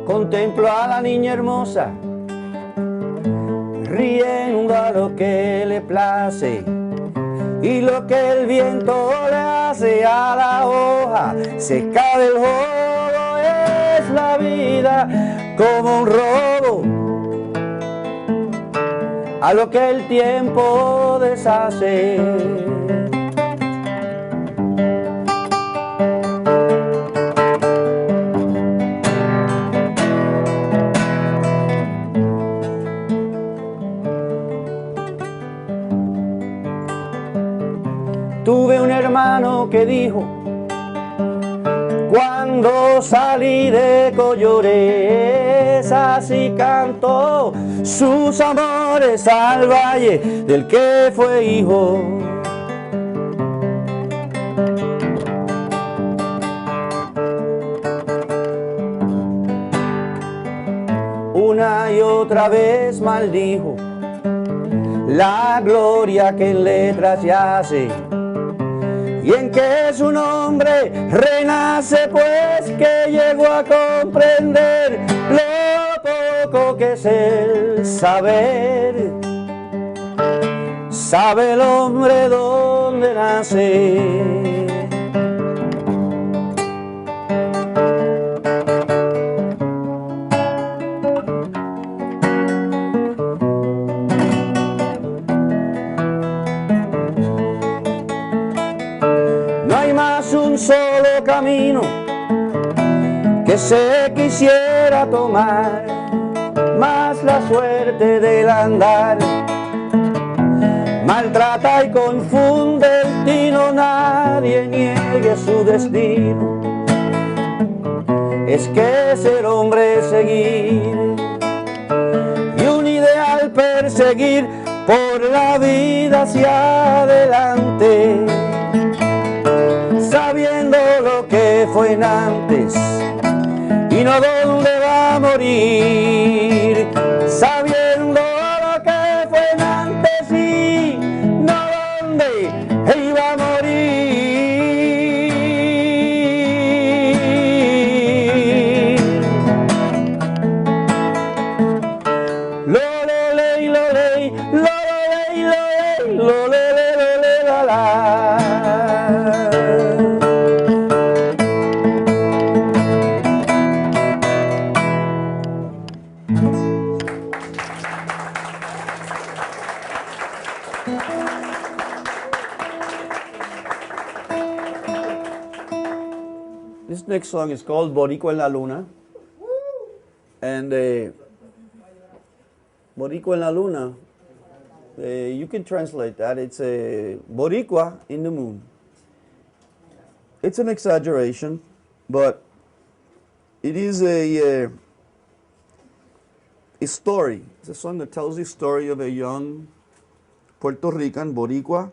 Contemplo a la niña hermosa, riendo a lo que le place, y lo que el viento le hace a la hoja seca del jodo. Es la vida como un robo, a lo que el tiempo deshace. Tuve un hermano que dijo, cuando salí de Collores, así cantó sus amores al valle del que fue hijo. Una y otra vez maldijo la gloria que en letras yace, y en que su nombre renace, pues que llegó a comprender lo poco que es el saber. Sabe el hombre dónde nace. Un solo camino que se quisiera tomar, mas la suerte del andar maltrata y confunde el tino. Nadie niegue su destino, es que ser hombre es seguir, y un ideal perseguir por la vida hacia adelante, sabiendo lo que fue en antes y no dónde va a morir, sabiendo lo que fue en antes y no dónde iba a morir. Lo ley, lo ley, lo ley, lo ley, lo ley, lo ley, la la. This next song is called Boricua en la Luna. And Boricua en la Luna, you can translate that. It's Boricua in the moon. It's an exaggeration, but it is a story. It's a song that tells the story of a young Puerto Rican, Boricua,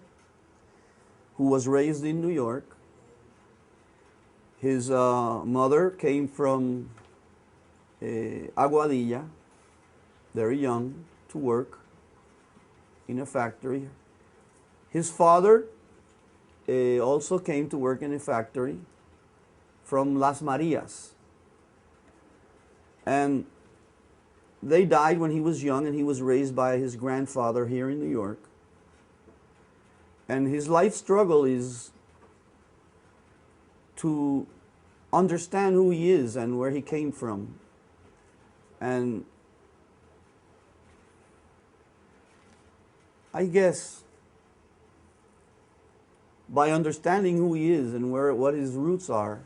who was raised in New York. His mother came from Aguadilla, very young, to work in a factory. His father also came to work in a factory from Las Marias. And they died when he was young, and he was raised by his grandfather here in New York. And his life struggle is to understand who he is and where he came from. And I guess by understanding who he is and what his roots are,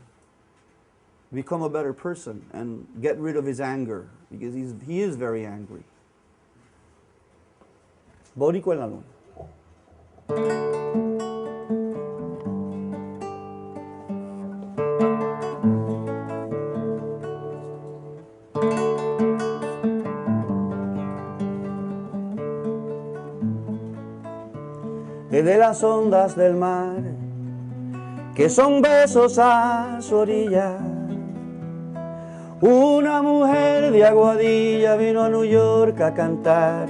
become a better person and get rid of his anger, because he is very angry. Boricua en la luna. De las ondas del mar, que son besos a su orilla, una mujer de Aguadilla vino a New York a cantar,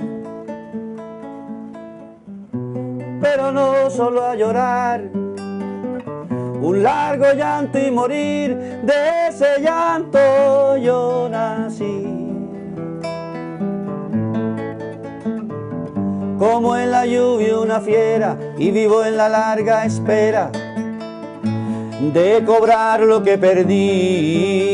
pero no solo a llorar, un largo llanto y morir, de ese llanto yo nací. Como en la lluvia una fiera, y vivo en la larga espera de cobrar lo que perdí.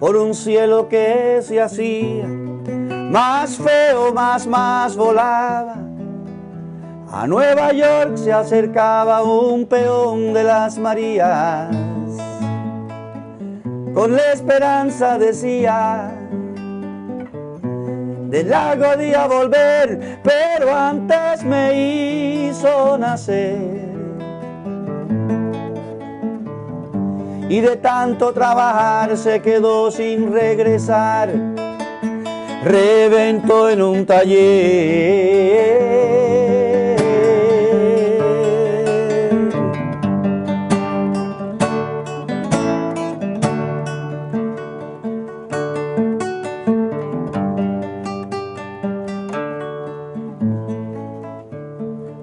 Por un cielo que se hacía más feo, más volaba, a Nueva York se acercaba un peón de las Marías, con la esperanza decía del lago de a volver, pero antes me hizo nacer. Y de tanto trabajar se quedó sin regresar, reventó en un taller.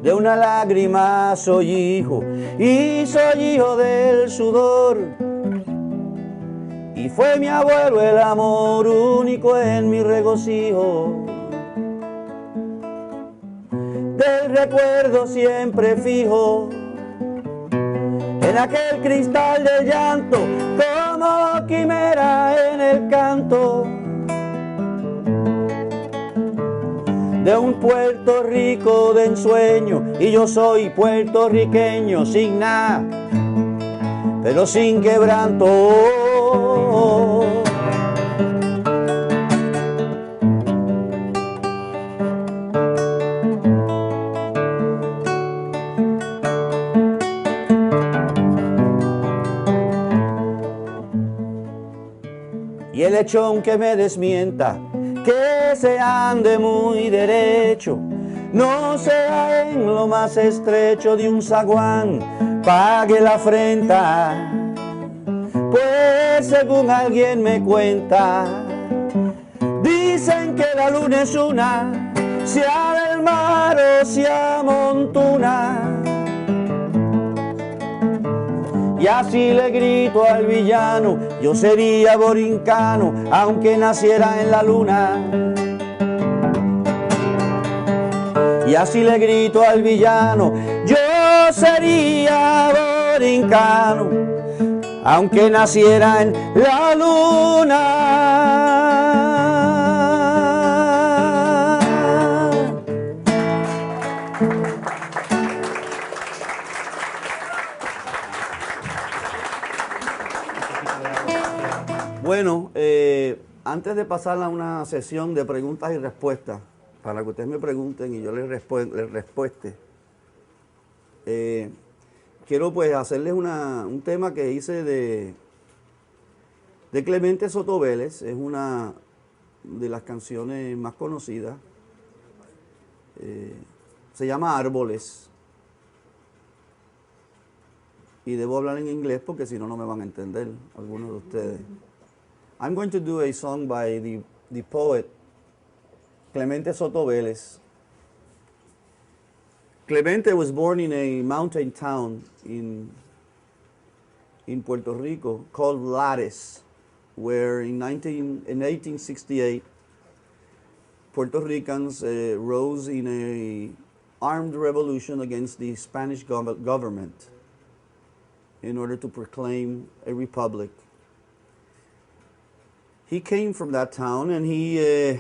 De una lágrima soy hijo, y soy hijo del sudor, y fue mi abuelo el amor único en mi regocijo. Del recuerdo siempre fijo, en aquel cristal de llanto, como quimera en el canto de un Puerto Rico de ensueño, y yo soy puertorriqueño sin nada, pero sin quebranto. Y el lechón que me desmienta, que se ande muy derecho, no sea en lo más estrecho de un zaguán, pague la afrenta, pues según alguien me cuenta, dicen que la luna es una, sea del mar o sea montuna. Y así le grito al villano, yo sería borincano, aunque naciera en la luna. Y así le grito al villano, yo sería borincano, aunque naciera en la luna. Bueno, antes de pasar a una sesión de preguntas y respuestas, para que ustedes me pregunten y yo les respueste, quiero pues hacerles un tema que hice de de Clemente Soto Vélez. Es una de las canciones más conocidas. Se llama Árboles. Y debo hablar en inglés porque si no, no me van a entender algunos de ustedes. I'm going to do a song by the poet Clemente Soto Vélez. Clemente was born in a mountain town in Puerto Rico called Lares, where in 1868, Puerto Ricans rose in an armed revolution against the Spanish government in order to proclaim a republic. He came from that town, and he,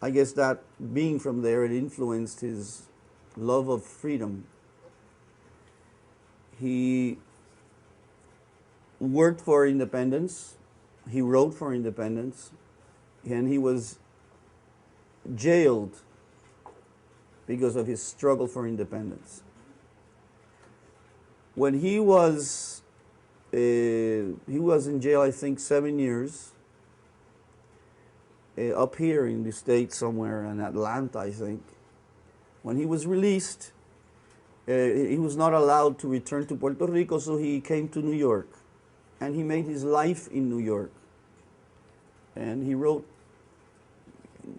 I guess that being from there, it influenced his love of freedom. He worked for independence, he wrote for independence, and he was jailed because of his struggle for independence. When he was in jail, I think, 7 years, up here in the States somewhere, in Atlanta, I think. When he was released, he was not allowed to return to Puerto Rico, so he came to New York. And he made his life in New York. And he wrote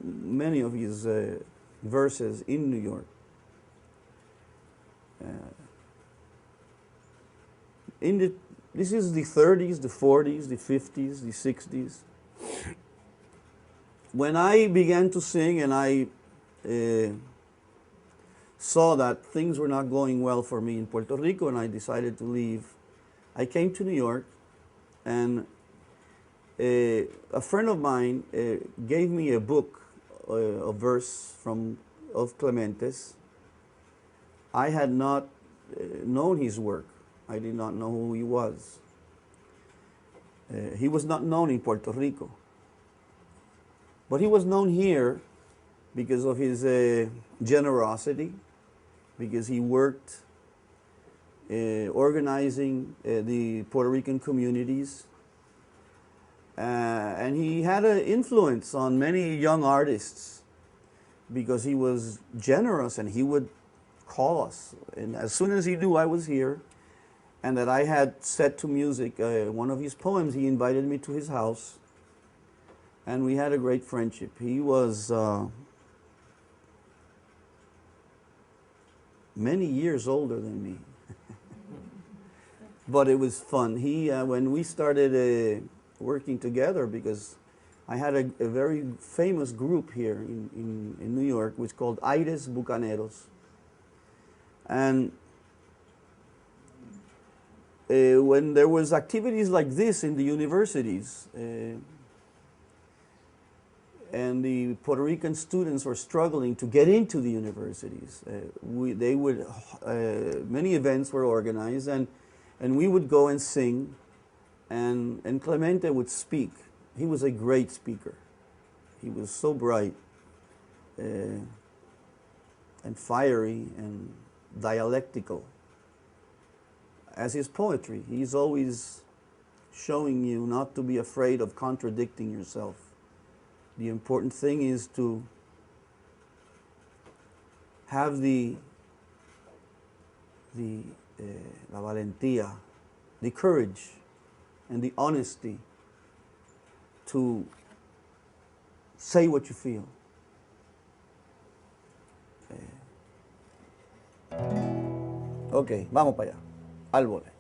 many of his verses in New York. This is the 30s, the 40s, the 50s, the 60s. When I began to sing and I saw that things were not going well for me in Puerto Rico and I decided to leave, I came to New York, and a friend of mine gave me a book, a verse of Clemente's. I had not known his work. I did not know who he was. He was not known in Puerto Rico. But he was known here because of his generosity, because he worked organizing the Puerto Rican communities. And he had an influence on many young artists because he was generous, and he would call us. And as soon as he knew I was here and that I had set to music one of his poems, he invited me to his house, and we had a great friendship. He was many years older than me. But it was fun. When we started working together, because I had a very famous group here in New York, which was called Aires Bucaneros. And when there was activities like this in the universities, and the Puerto Rican students were struggling to get into the universities, many events were organized, and we would go and sing, and Clemente would speak. He was a great speaker. He was so bright and fiery and dialectical. As his poetry, he's always showing you not to be afraid of contradicting yourself. The important thing is to have la valentía, the courage, and the honesty to say what you feel. Ok, vamos para allá. Árboles.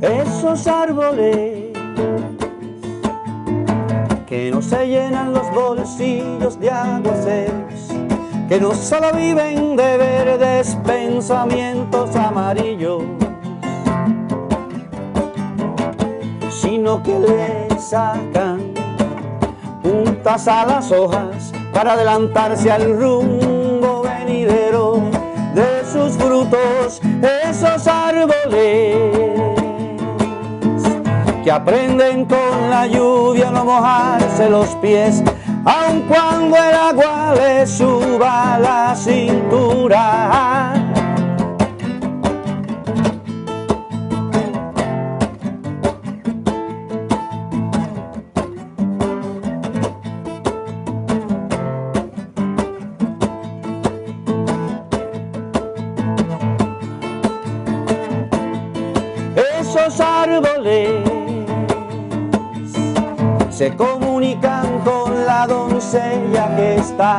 Esos árboles que no se llenan los bolsillos de aguaceros, que no solo viven de verdes pensamientos amarillos, sino que le sacan puntas a las hojas para adelantarse al rumbo venidero de sus frutos. Esos árboles que aprenden con la lluvia a no mojarse los pies, aun cuando el agua les suba a la cintura. Esos árboles se comunican con la doncella que está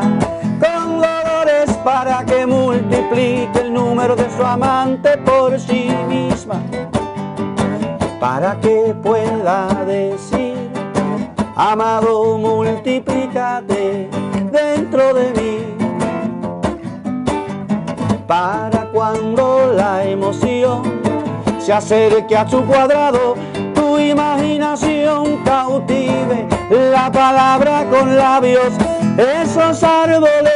con dolores para que multiplique el número de su amante por sí misma, para que pueda decir: amado, multiplícate dentro de mí, para cuando la emoción se acerque a su cuadrado, tu imaginación cautive la palabra con labios. Esos árboles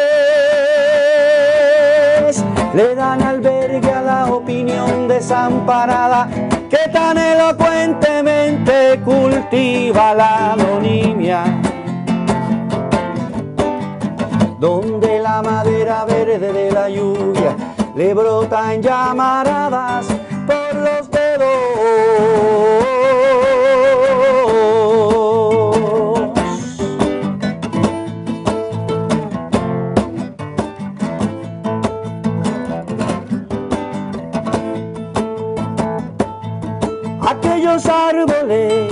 le dan albergue a la opinión desamparada que tan elocuentemente cultiva la anonimia, donde la madera verde de la lluvia le brota en llamaradas por los dedos. Aquellos árboles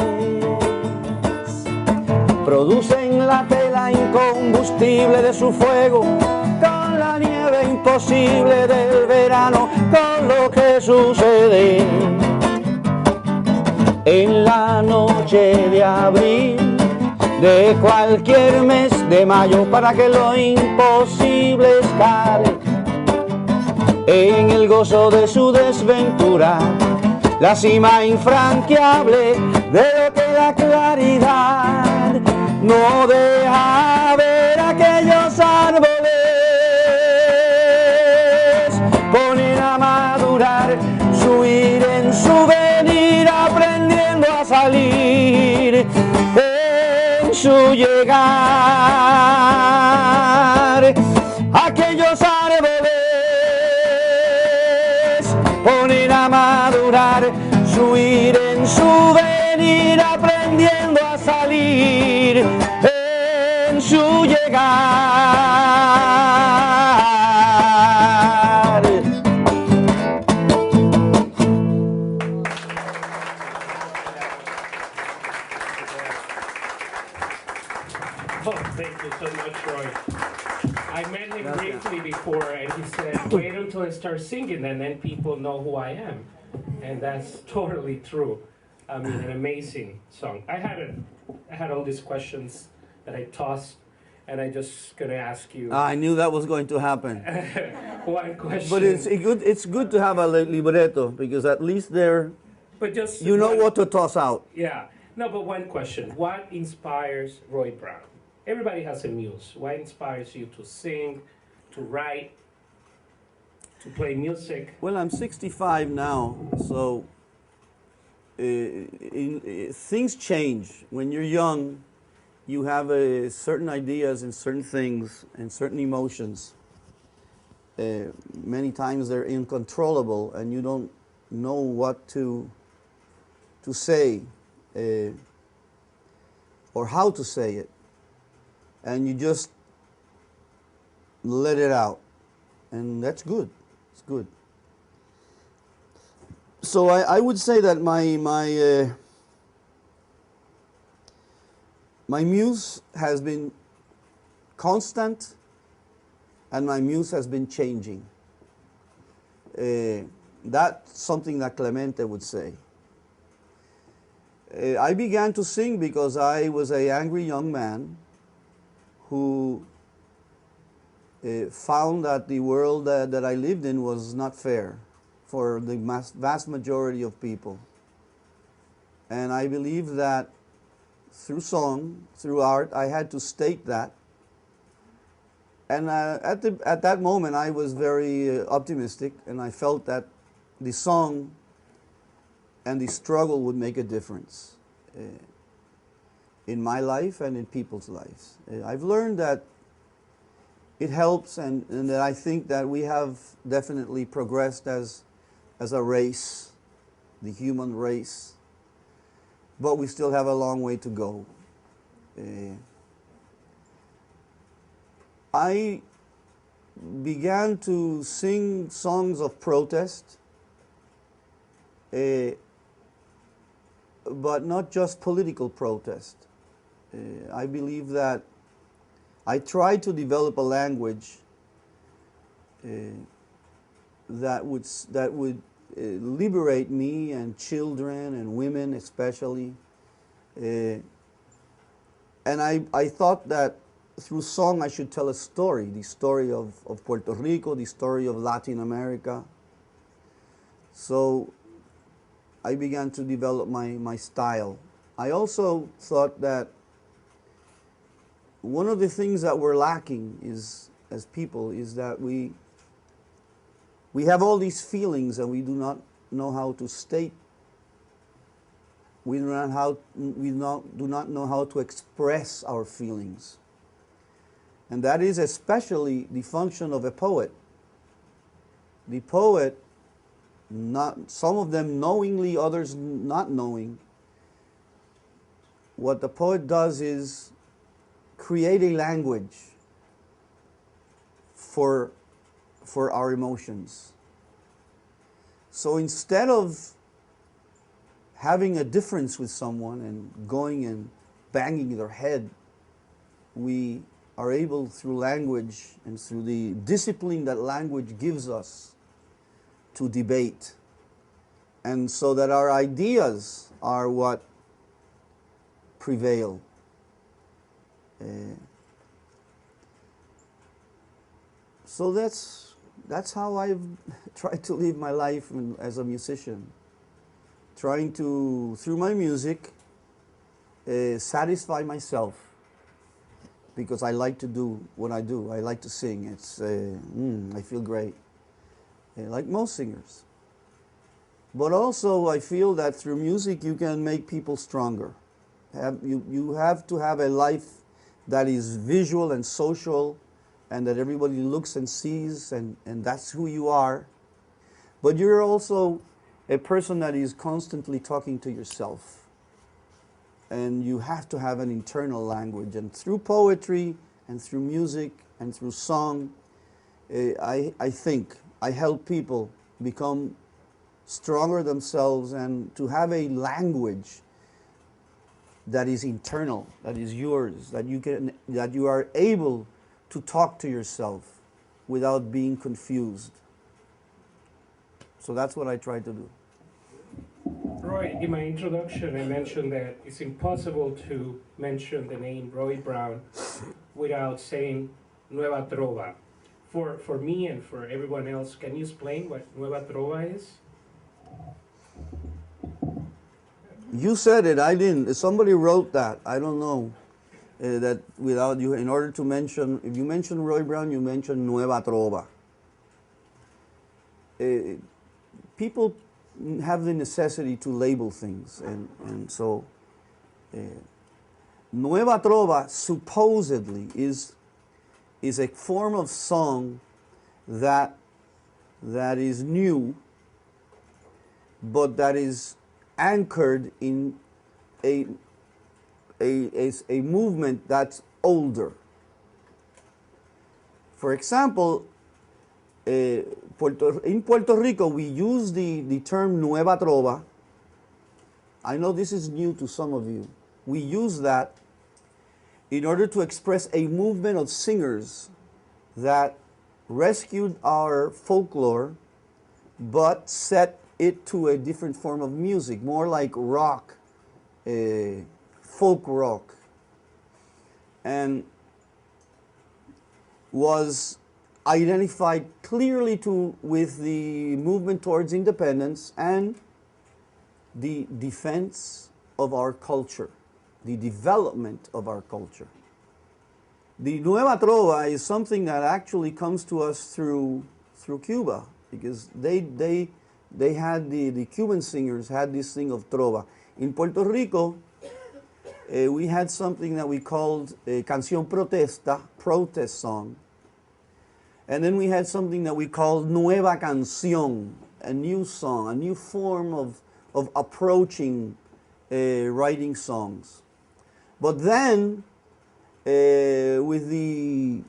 producen la tela incombustible de su fuego, con la nieve imposible del verano, con lo que sucede en la noche de abril de cualquier mes de mayo, para que lo imposible escale en el gozo de su desventura, la cima infranqueable de lo que la claridad no deja ver. Aquellos árboles ponen a madurar su ir en su venir, aprendiendo a salir en su llegar. Aquellos árboles ponen a madurar su ir en su venir, aprendiendo a salir en su llegar. Oh, thank you so much, Roy. I met him briefly before, and he said, wait until I start singing, and then people know who I am. And that's totally true. I mean, an amazing song. I had all these questions that I tossed, and I'm just going to ask you I knew that was going to happen. one question. But it's good to have a libretto, because at least there But just you know one- what to toss out. Yeah. No, but one question. What inspires Roy Brown? Everybody has a muse. What inspires you to sing, to write, to play music? Well, I'm 65 now, so things change. When you're young, you have certain ideas and certain things and certain emotions. Many times they're uncontrollable, and you don't know what to say or how to say it, and you just let it out, and that's good. It's good. So I would say that my muse has been constant, and my muse has been changing. That's something that Clemente would say. I began to sing because I was an angry young man who found that the world that I lived in was not fair for the vast majority of people. And I believe that through song, through art, I had to state that. And at that moment, I was very optimistic, and I felt that the song and the struggle would make a difference. in my life and in people's lives. I've learned that it helps, and that I think that we have definitely progressed as a race, the human race, but we still have a long way to go. I began to sing songs of protest, but not just political protest. I believe that I tried to develop a language that would liberate me and children and women especially. And I thought that through song I should tell a story, the story of Puerto Rico, the story of Latin America. So I began to develop my style. I also thought that one of the things that we're lacking is, as people, is that we have all these feelings and we do not know how to state. We do not know how to express our feelings. And that is especially the function of a poet. The poet, some of them knowingly, others not knowing, what the poet does is create a language for our emotions. So instead of having a difference with someone and going and banging their head, we are able, through language and through the discipline that language gives us, to debate. And so that our ideas are what prevail. So that's how I've tried to live my life as a musician. Trying to, through my music, satisfy myself. Because I like to do what I do. I like to sing. I feel great. Like most singers. But also I feel that through music you can make people stronger. You have to have a life that is visual and social, and that everybody looks and sees, and that's who you are. But you're also a person that is constantly talking to yourself. And you have to have an internal language. And through poetry, and through music, and through song, I think I help people become stronger themselves and to have a language that is internal, that is yours, that you are able to talk to yourself without being confused. So that's what I try to do. Roy, in my introduction, I mentioned that it's impossible to mention the name Roy Brown without saying Nueva Trova. For me and for everyone else, can you explain what Nueva Trova is? You said it, I didn't. Somebody wrote that. I don't know. That without you, in order to mention, if you mention Roy Brown, you mention Nueva Trova. People have the necessity to label things, and so Nueva Trova supposedly is a form of song that is new, but that is anchored in a movement that's older. For example, in Puerto Rico, we use the term Nueva Trova. I know this is new to some of you. We use that in order to express a movement of singers that rescued our folklore, but set it to a different form of music, more like rock, folk rock, and was identified clearly with the movement towards independence and the defense of our culture, the development of our culture. The Nueva Trova is something that actually comes to us through Cuba, because they had the Cuban singers had this thing of trova. In Puerto Rico, we had something that we called Canción Protesta, protest song. And then we had something that we called Nueva Canción, a new song, a new form of approaching writing songs. But then, with the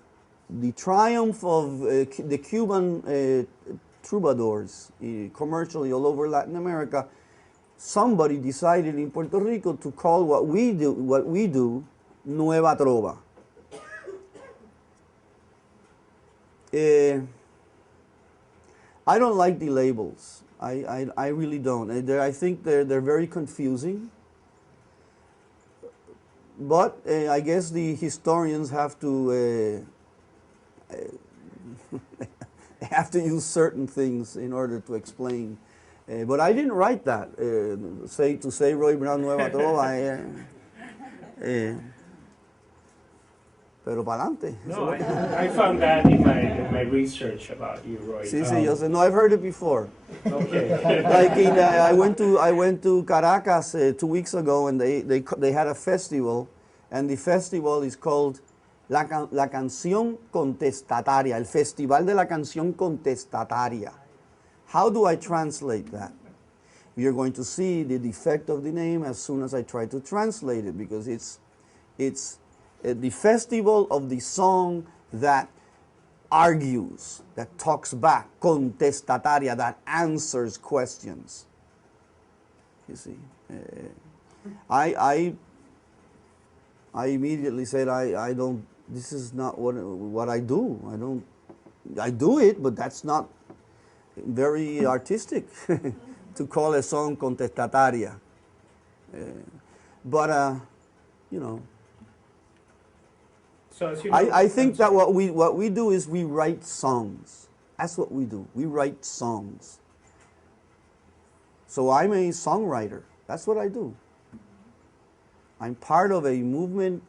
triumph of the Cuban troubadours commercially all over Latin America, somebody decided in Puerto Rico to call what we do Nueva Trova. I don't like the labels. I really don't. I think they're very confusing. But I guess the historians have to have to use certain things in order to explain. But I didn't write that. To say Roy Brown Nueva Trova. Pero para adelante. No, I found that in my research about you, Roy. Sí, yo sé. No, I've heard it before. Okay. Like I went to Caracas 2 weeks ago, and they had a festival, and the festival is called La Canción Contestataria, el Festival de la Canción Contestataria. How do I translate that? You're going to see the defect of the name as soon as I try to translate it, because it's the festival of the song that argues, that talks back, contestataria, that answers questions. You see, I immediately said I don't. This is not what I do. I do it, but that's not very artistic to call a song contestataria. But you know. So as you know, I think that what we do is we write songs. That's what we do. We write songs. So I'm a songwriter. That's what I do. I'm part of a movement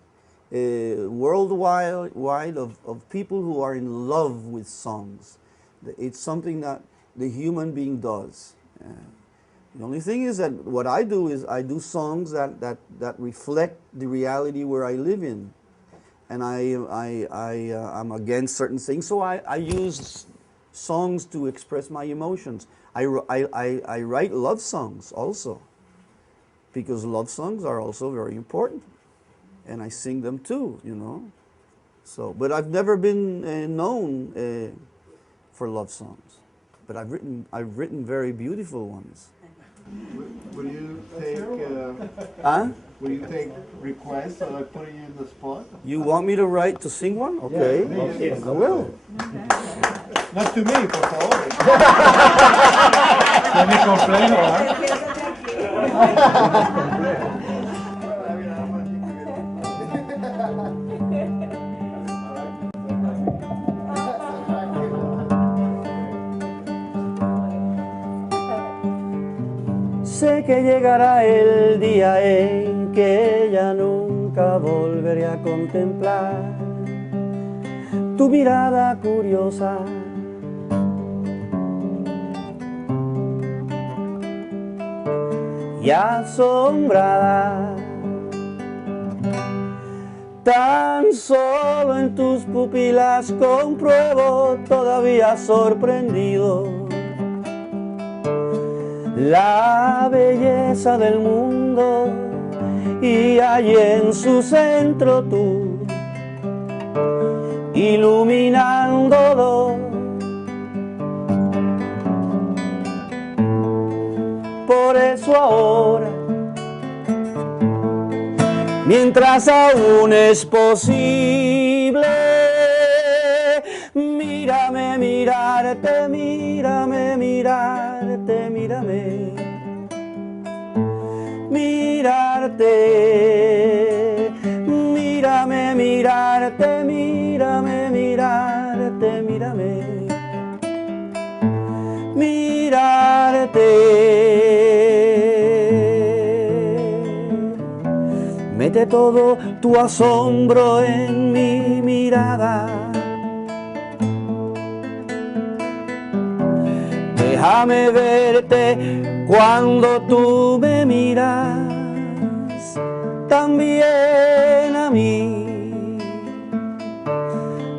worldwide of people who are in love with songs. It's something that the human being does. The only thing is that what I do is I do songs that reflect the reality where I live in. And I'm against certain things, so I use songs to express my emotions. I write love songs also, because love songs are also very important, and I sing them too, you know. So, but I've never been known for love songs, but I've written very beautiful ones. Will you take? Will you take requests or I put you in the spot? You want me to sing one? Okay, Yes. I will. Not to me, por favor. Sé que llegará el día en que ya nunca volveré a contemplar tu mirada curiosa. Y asombrada, tan solo en tus pupilas compruebo todavía sorprendido la belleza del mundo, y allí en su centro tú, iluminándolo. Por eso ahora, mientras aún es posible, mírame, mirarte, mírame, mirarte, mírame, mirarte, mírame, mirarte, mírame, mirarte, mírame, mirarte. Mete todo tu asombro en mi mirada. Déjame verte cuando tú me miras. también a mí,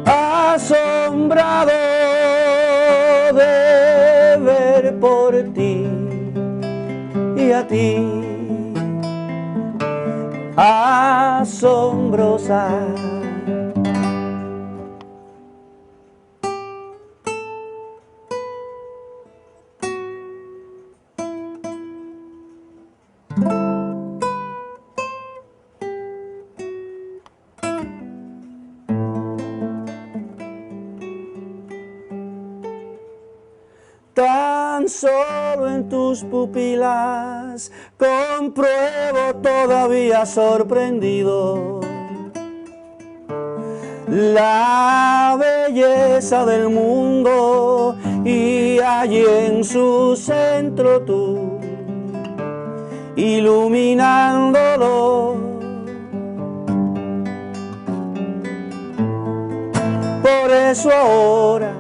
asombrado de ver por ti y a ti, asombrosa. Tan solo en tus pupilas compruebo todavía sorprendido la belleza del mundo, y allí en su centro tú, iluminándolo. Por eso ahora,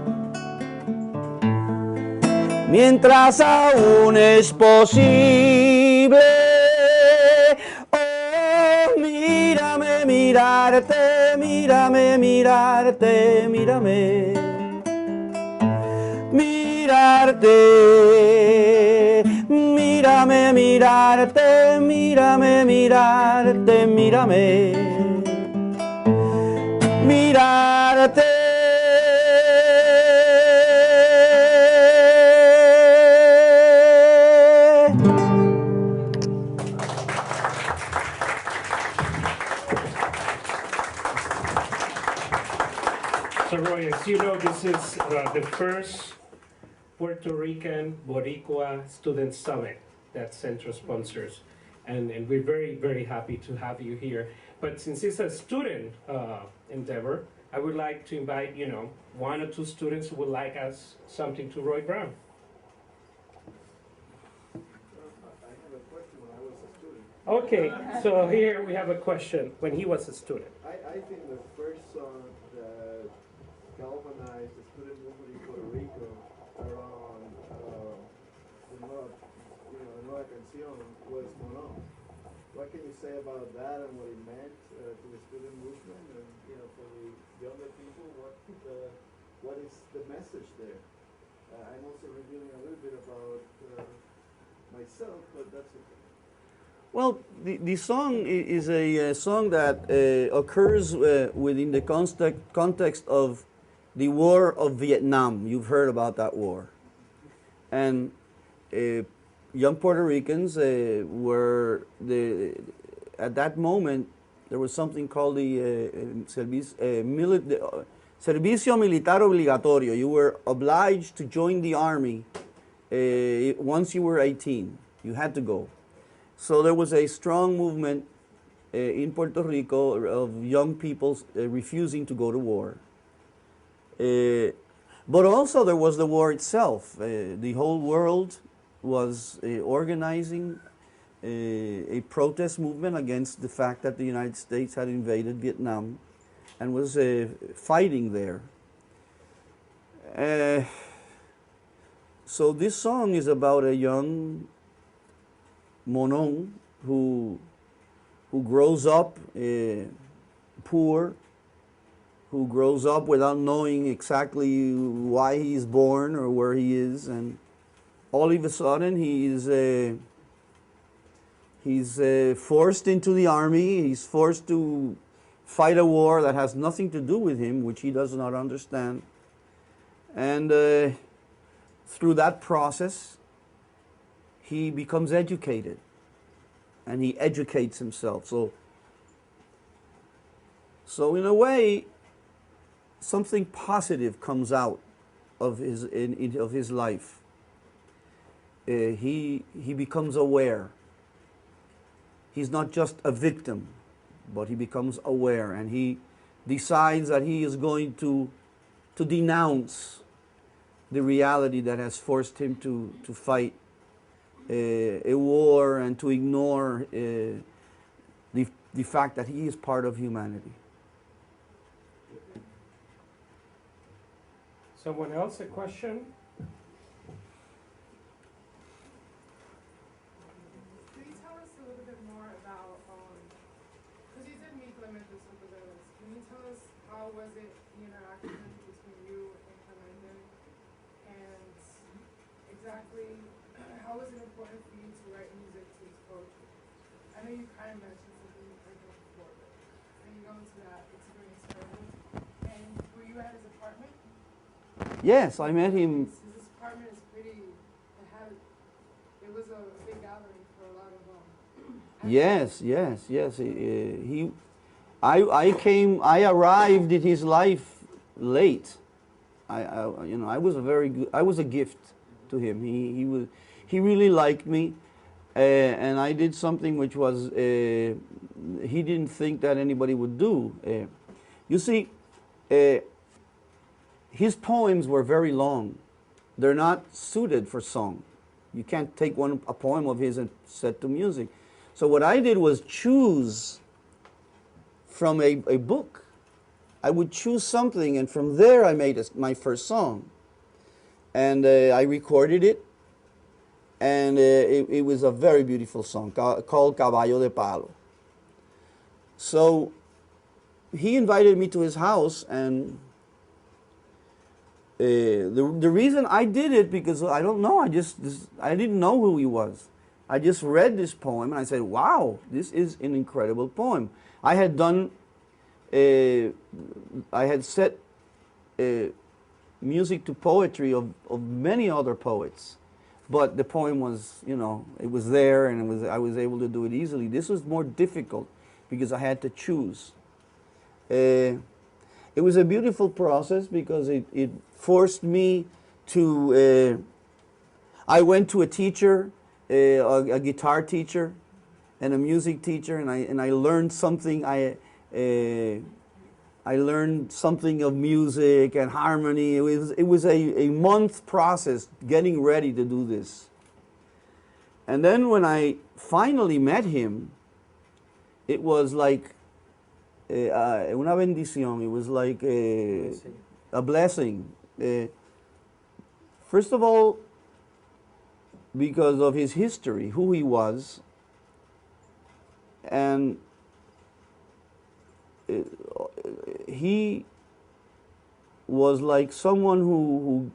mientras aún es posible, oh, mírame, mirarte, mírame, mirarte, mírame, mirarte, mírame, mirarte, mírame, mirarte, mírame, mirarte. So Roy, as you know, this is the first Puerto Rican Boricua Student Summit that Centro sponsors. And we're very, very happy to have you here. But since it's a student endeavor, I would like to invite, one or two students who would like ask something to Roy Brown. Okay, so here we have a question when he was a student. I think the first song that galvanized the student movement in Puerto Rico around the Nueva Canción was Mono. What can you say about that and what it meant to the student movement and for the younger people? What is the message there? I'm also revealing a little bit about myself, but that's okay. Well, the song is a song that occurs within the context of the War of Vietnam. You've heard about that war. And young Puerto Ricans were, at that moment, there was something called the Servicio Militar Obligatorio. You were obliged to join the army once you were 18. You had to go. So there was a strong movement in Puerto Rico of young people refusing to go to war. But also there was the war itself. The whole world was organizing a protest movement against the fact that the United States had invaded Vietnam and was fighting there. So this song is about a young Monong who grows up poor, who grows up without knowing exactly why he is born or where he is, and all of a sudden he's forced into the army. He's forced to fight a war that has nothing to do with him, which he does not understand, and through that process he becomes educated, and he educates himself. So in a way, something positive comes out of his life. He becomes aware. He's not just a victim, but he becomes aware, and he decides that he is going to denounce the reality that has forced him to fight a war and to ignore the fact that he is part of humanity. Someone else, a question? Can you tell us a little bit more about was it the interaction between you and Fernando? And exactly how was it important for you to write music to his poetry? I know you kind of mentioned something like that before, but can you go into that experience further? And were you at his apartment? Yes, I met him. His apartment is pretty, it was a big gathering for a lot of Yes. I arrived in his life late. I was I was a gift to him. He really liked me, and I did something which was he didn't think that anybody would do. You see, his poems were very long. They're not suited for song. You can't take a poem of his and set to music. So what I did was choose from a book. I would choose something, and from there I made my first song. And I recorded it, and it was a very beautiful song called Caballo de Palo. So he invited me to his house, and the reason I did it, because I don't know, I didn't know who he was. I just read this poem and I said, wow, this is an incredible poem. I had set music to poetry of many other poets, but the poem was, it was there, and I was able to do it easily. This was more difficult because I had to choose. It was a beautiful process because it forced me to, I went to a teacher, a guitar teacher and a music teacher, and I learned something. I learned something of music and harmony. It was a month process getting ready to do this. And then when I finally met him, it was like una bendición. It was like a blessing. First of all, because of his history, who he was, and he was like someone who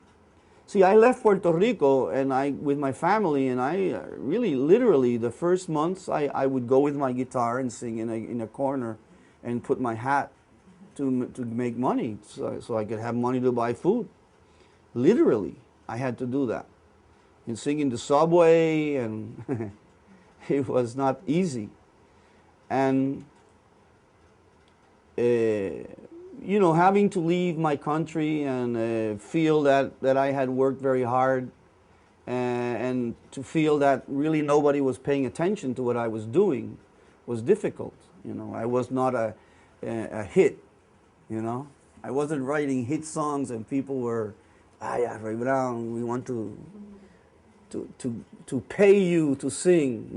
see, I left Puerto Rico and with my family, and I really, literally, the first months I would go with my guitar and sing in a corner and put my hat to make money so I could have money to buy food. Literally, I had to do that. And sing in the subway, and it was not easy. And having to leave my country and feel that I had worked very hard, and to feel that really nobody was paying attention to what I was doing was difficult. I was not a hit. I wasn't writing hit songs, and people were, yeah, Ray Brown, we want to pay you to sing,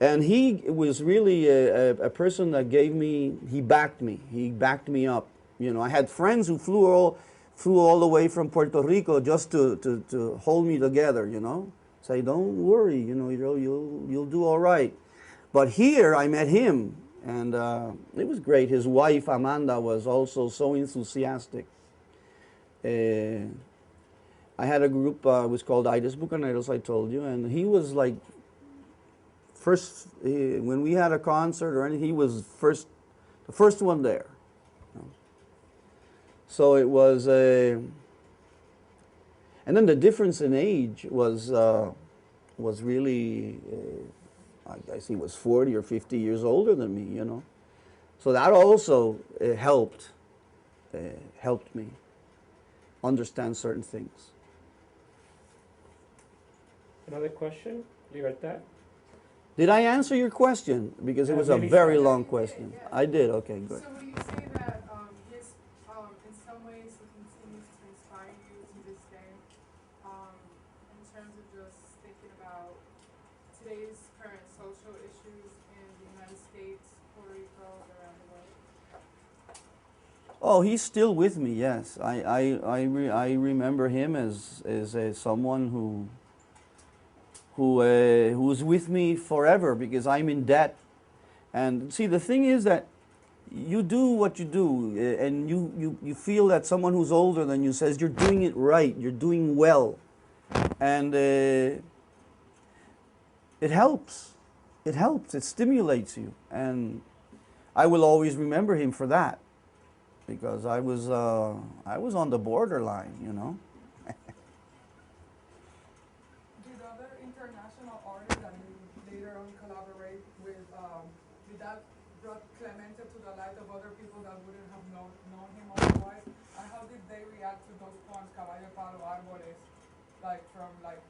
And he was really a person that he backed me up. I had friends who flew all the way from Puerto Rico just to hold me together, Say, don't worry, you'll do all right. But here I met him, and it was great. His wife, Amanda, was also so enthusiastic. I had a group, it was called Ides Bucaneros, I told you, and he was like, when we had a concert or anything, he was the first one there. So it was and then the difference in age was really, I guess he was 40 or 50 years older than me, So that also helped me understand certain things. Another question? Libertad? Did I answer your question? Because it was a very long question. I did. Okay, good. So would you say that his, in some ways, he continues to inspire you to this day, in terms of just thinking about today's current social issues in the United States, Puerto Rico, around the world? Oh, he's still with me. Yes, I remember him as someone who's with me forever, because I'm in debt. And see, the thing is that you do what you do, and you feel that someone who's older than you says you're doing it right, you're doing well, and it helps. It helps. It stimulates you, and I will always remember him for that, because I was on the borderline, you know. Did other international artists that you later on collaborate with, did that brought Clemente to the light of other people that wouldn't have known him otherwise? And how did they react to those poems, Caballo, Palo, Árboles, like from like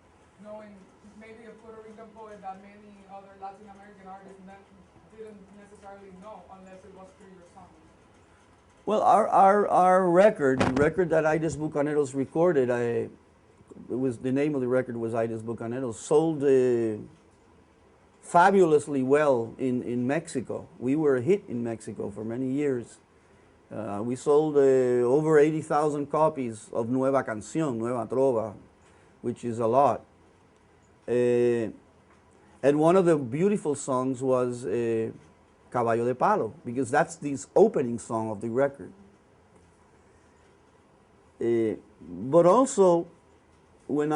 knowing maybe a Puerto Rican poet that many other Latin American artists didn't necessarily know unless it was through your song? Well, our record, the record that Aides Bucaneros recorded, it was, the name of the record was Aides Bucaneros, sold fabulously well in Mexico. We were a hit in Mexico for many years. We sold over 80,000 copies of Nueva Canción, Nueva Trova, which is a lot. And one of the beautiful songs was Caballo de Palo, because that's the opening song of the record. But also, when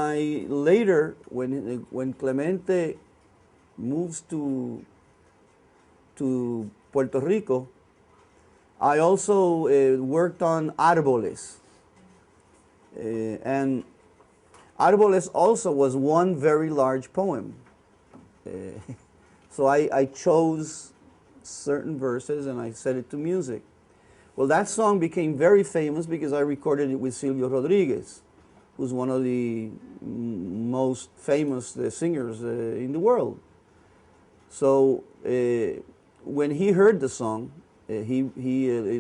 Clemente moves to Puerto Rico, I also worked on Árboles. And Árboles also was one very large poem. So I chose certain verses and I set it to music. Well, that song became very famous because I recorded it with Silvio Rodriguez, who's one of the most famous singers in the world. So when he heard the song, he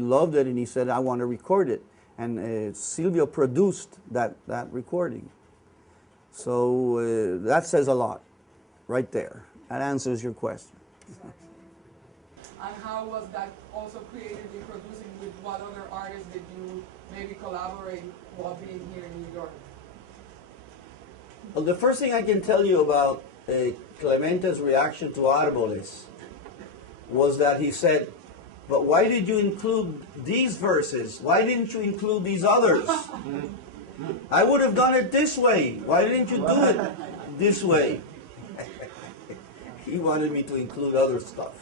loved it and he said, I want to record it. And Silvio produced that recording. So that says a lot right there. That answers your question. And how was that also creatively producing? With what other artists did you maybe collaborate while being here in New York? Well, the first thing I can tell you about Clemente's reaction to Árboles was that he said, but why did you include these verses? Why didn't you include these others? I would have done it this way. Why didn't you do it this way? He wanted me to include other stuff.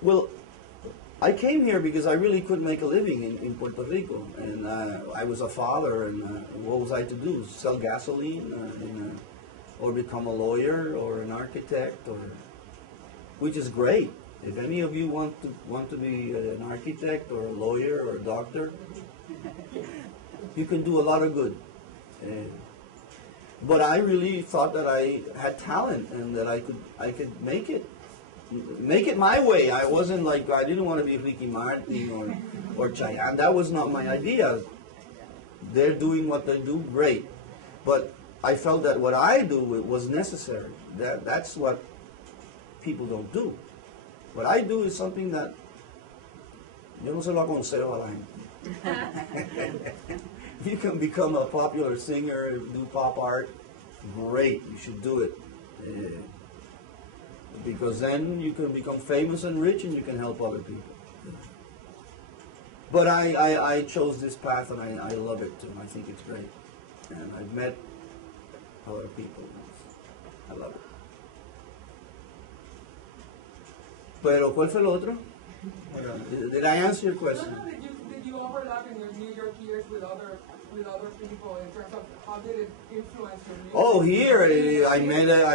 Well, I came here because I really couldn't make a living in Puerto Rico, and I was a father, and what was I to do? Sell gasoline, or become a lawyer or an architect, which is great. If any of you want to be an architect or a lawyer or a doctor, you can do a lot of good. But I really thought that I had talent and that I could make it my way. I wasn't like, I didn't want to be Ricky Martin or Chayanne. That was not my idea. They're doing what they do, great. But I felt that what I do was necessary. That's what people don't do. What I do is something that yo no se lo aconsejo a la gente. You can become a popular singer, do pop art, great, you should do it. Because then you can become famous and rich and you can help other people. But I chose this path and I love it too. I think it's great. And I've met other people. I love it. Pero, ¿cuál fue el otro? Did I answer your question? No, did you overlap in your New York years with other people in terms of how did it influence your music? Oh, here I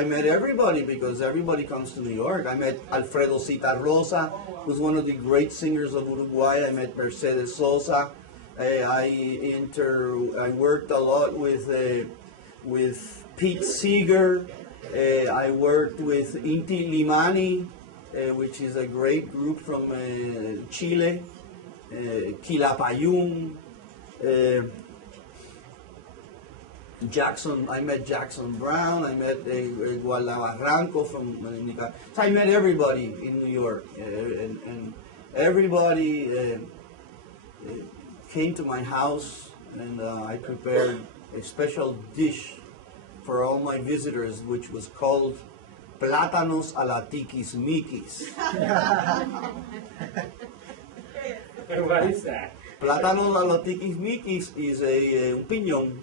met everybody because everybody comes to New York. I met Alfredo Citarrosa, who's one of the great singers of Uruguay. I met Mercedes Sosa. I worked a lot with Pete Seeger. I worked with Inti Limani, which is a great group from Chile. Quilapayún. I met Jackson Brown. I met Guadalajara from Nicaragua. So I met everybody in New York, and everybody came to my house, and I prepared a special dish for all my visitors, which was called Plátanos a la Tikis Mikis. What is that? Plátanos a la Tikis Mikis is un piñón.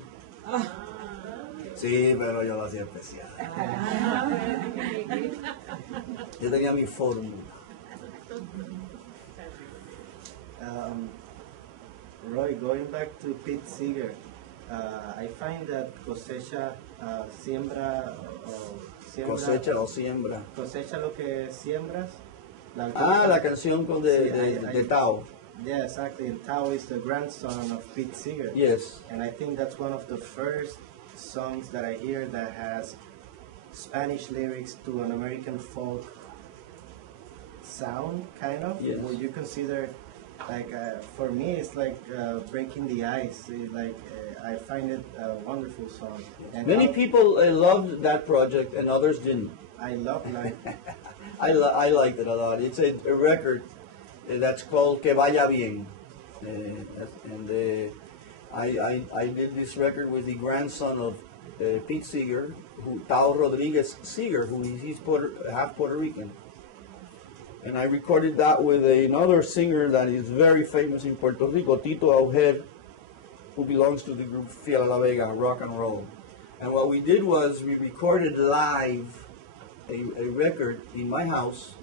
Sí, pero yo lo hacía especial. Yo tenía mi fórmula. Roy, going back to Pete Seeger, I find that cosecha, siembra, Cosecha o siembra. Cosecha lo que siembras. La canción con de Tao. Yeah, exactly. And Tao is the grandson of Pete Seeger. Yes. And I think that's one of the first songs that I hear that has Spanish lyrics to an American folk sound, kind of. Yes. Would you consider, like, for me, it's like breaking the ice. I find it a wonderful song. And Many people loved that project and others didn't. I love life. I liked it a lot. It's a record that's called Que Vaya Bien. I did this record with the grandson of Pete Seeger, Tao Rodriguez Seeger, he's half Puerto Rican. And I recorded that with another singer that is very famous in Puerto Rico, Tito Auger, who belongs to the group Fiel a la Vega, rock and roll. And what we did was we recorded live a record in my house.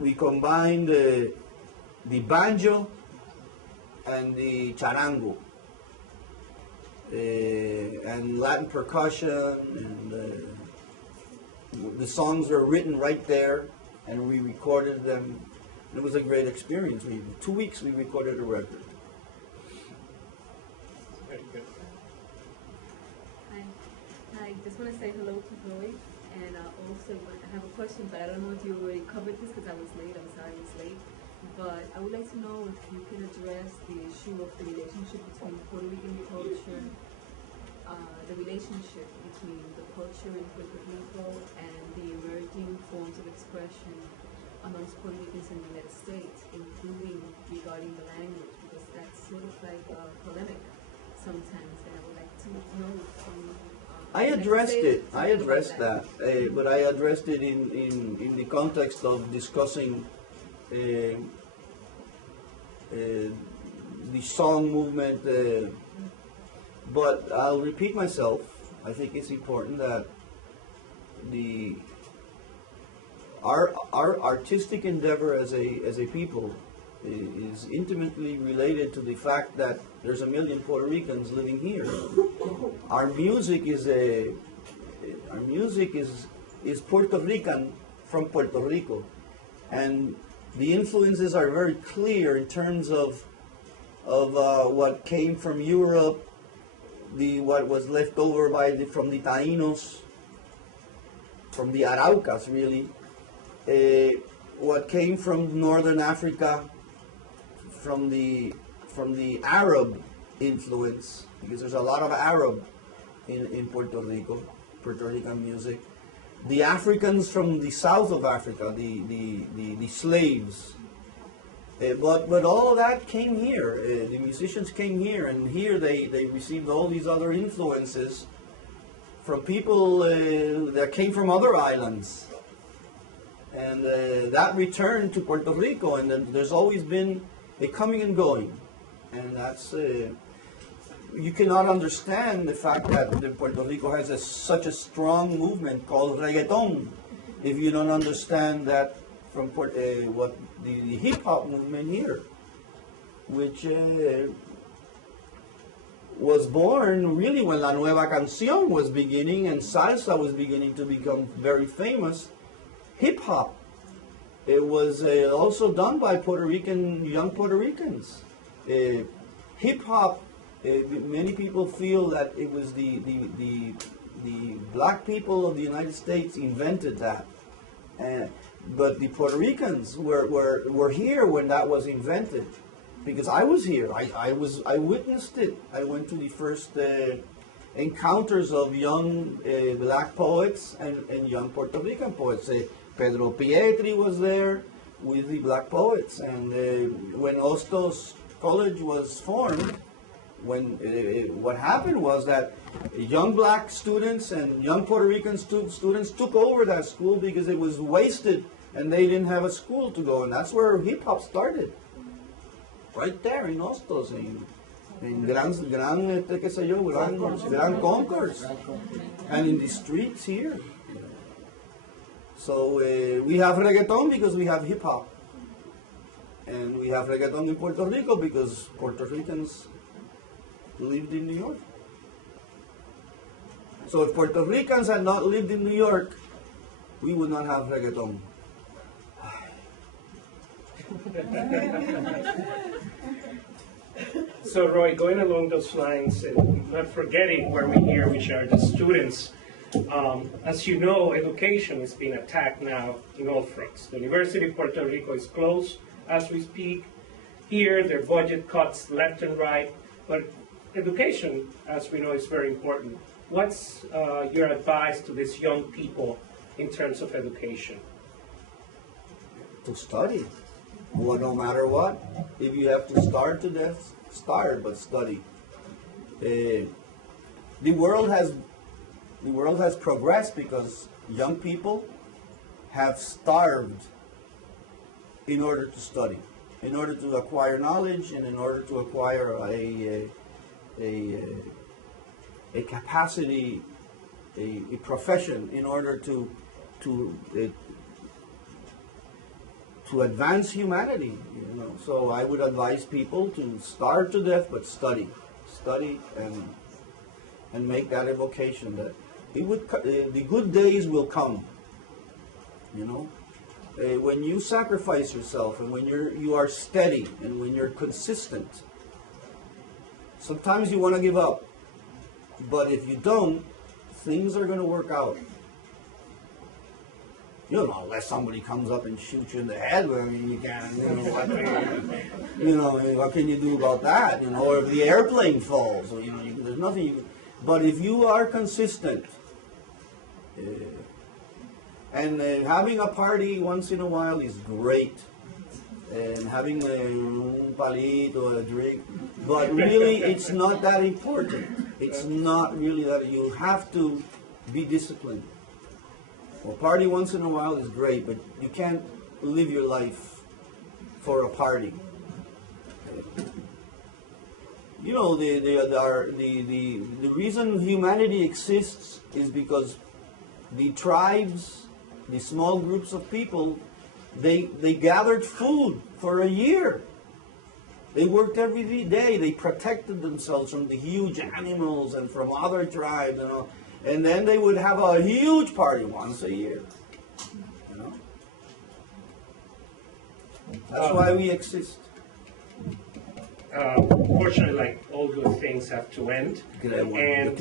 We combined the banjo and the charango, and Latin percussion, and the songs were written right there, and we recorded them. It was a great experience. 2 weeks we recorded a record. I just want to say hello to Roy, and also I have a question, but I don't know if you already covered this because I was late. I'm sorry I was late. But I would like to know if you can address the issue of the relationship between Puerto Rican culture, the relationship between the culture in Puerto Rico and the emerging forms of expression amongst Puerto Ricans in the United States, including regarding the language, because that's sort of like polemic sometimes, and I would like to know from you. I addressed that, but I addressed it in the context of discussing the song movement, but I'll repeat myself. I think it's important that our artistic endeavor as a people is intimately related to the fact that there's 1 million Puerto Ricans living here. Our music is Puerto Rican from Puerto Rico, and the influences are very clear in terms of what came from Europe, what was left over from the Taínos, from the Araucas, really, what came from Northern Africa, from the Arab influence, because there's a lot of Arab in Puerto Rico, Puerto Rican music. The Africans from the south of Africa, the slaves. But all of that came here. The musicians came here, and here they received all these other influences from people that came from other islands. And that returned to Puerto Rico, and then there's always been a coming and going. And that's, you cannot understand the fact that Puerto Rico has such a strong movement called reggaeton if you don't understand that from what the hip-hop movement here, which was born really when La Nueva Canción was beginning and salsa was beginning to become very famous. Hip-hop, it was also done by young Puerto Ricans. Hip-hop, many people feel that it was the black people of the United States invented that. But the Puerto Ricans were here when that was invented, because I was here. I witnessed it. I went to the first encounters of young black poets and young Puerto Rican poets. Pedro Pietri was there with the black poets, and when Hostos College was formed, what happened was that young black students and young Puerto Rican students took over that school because it was wasted and they didn't have a school to go, and that's where hip hop started. Right there in Hostos, in Gran Concourse, and in the streets here. So we have reggaeton because we have hip hop, and we have reggaeton in Puerto Rico because Puerto Ricans lived in New York. So if Puerto Ricans had not lived in New York, we would not have reggaeton. So Roy, going along those lines and not forgetting where we're here, which are the students, as you know, education is being attacked now in all fronts. The University of Puerto Rico is closed as we speak. Here, there are budget cuts left and right, but education, as we know, is very important. What's your advice to these young people in terms of education? To study. Well, no matter what, if you have to starve to death, starve, but study. The world has progressed because young people have starved in order to study, in order to acquire knowledge, and in order to acquire a capacity, a profession, in order to advance humanity, you know. So I would advise people to starve to death, but study and make that a vocation. That it would, the good days will come, you know. When you sacrifice yourself and when you are steady and when you're consistent. Sometimes you want to give up, but if you don't, things are going to work out. You know, unless somebody comes up and shoots you in the head, I mean, you can't, what can you do about that? You know, or if the airplane falls, or, you know, there's nothing you can. But if you are consistent, and having a party once in a while is great, and having un palito, a drink, but really it's not that important. It's not really that. You have to be disciplined. Well, party once in a while is great, but you can't live your life for a party. You know, the reason humanity exists is because the tribes, the small groups of people, they gathered food for a year. They worked every day. They protected themselves from the huge animals and from other tribes, you know. And then they would have a huge party once a year. You know? That's why we exist. Fortunately, like all good things have to end. And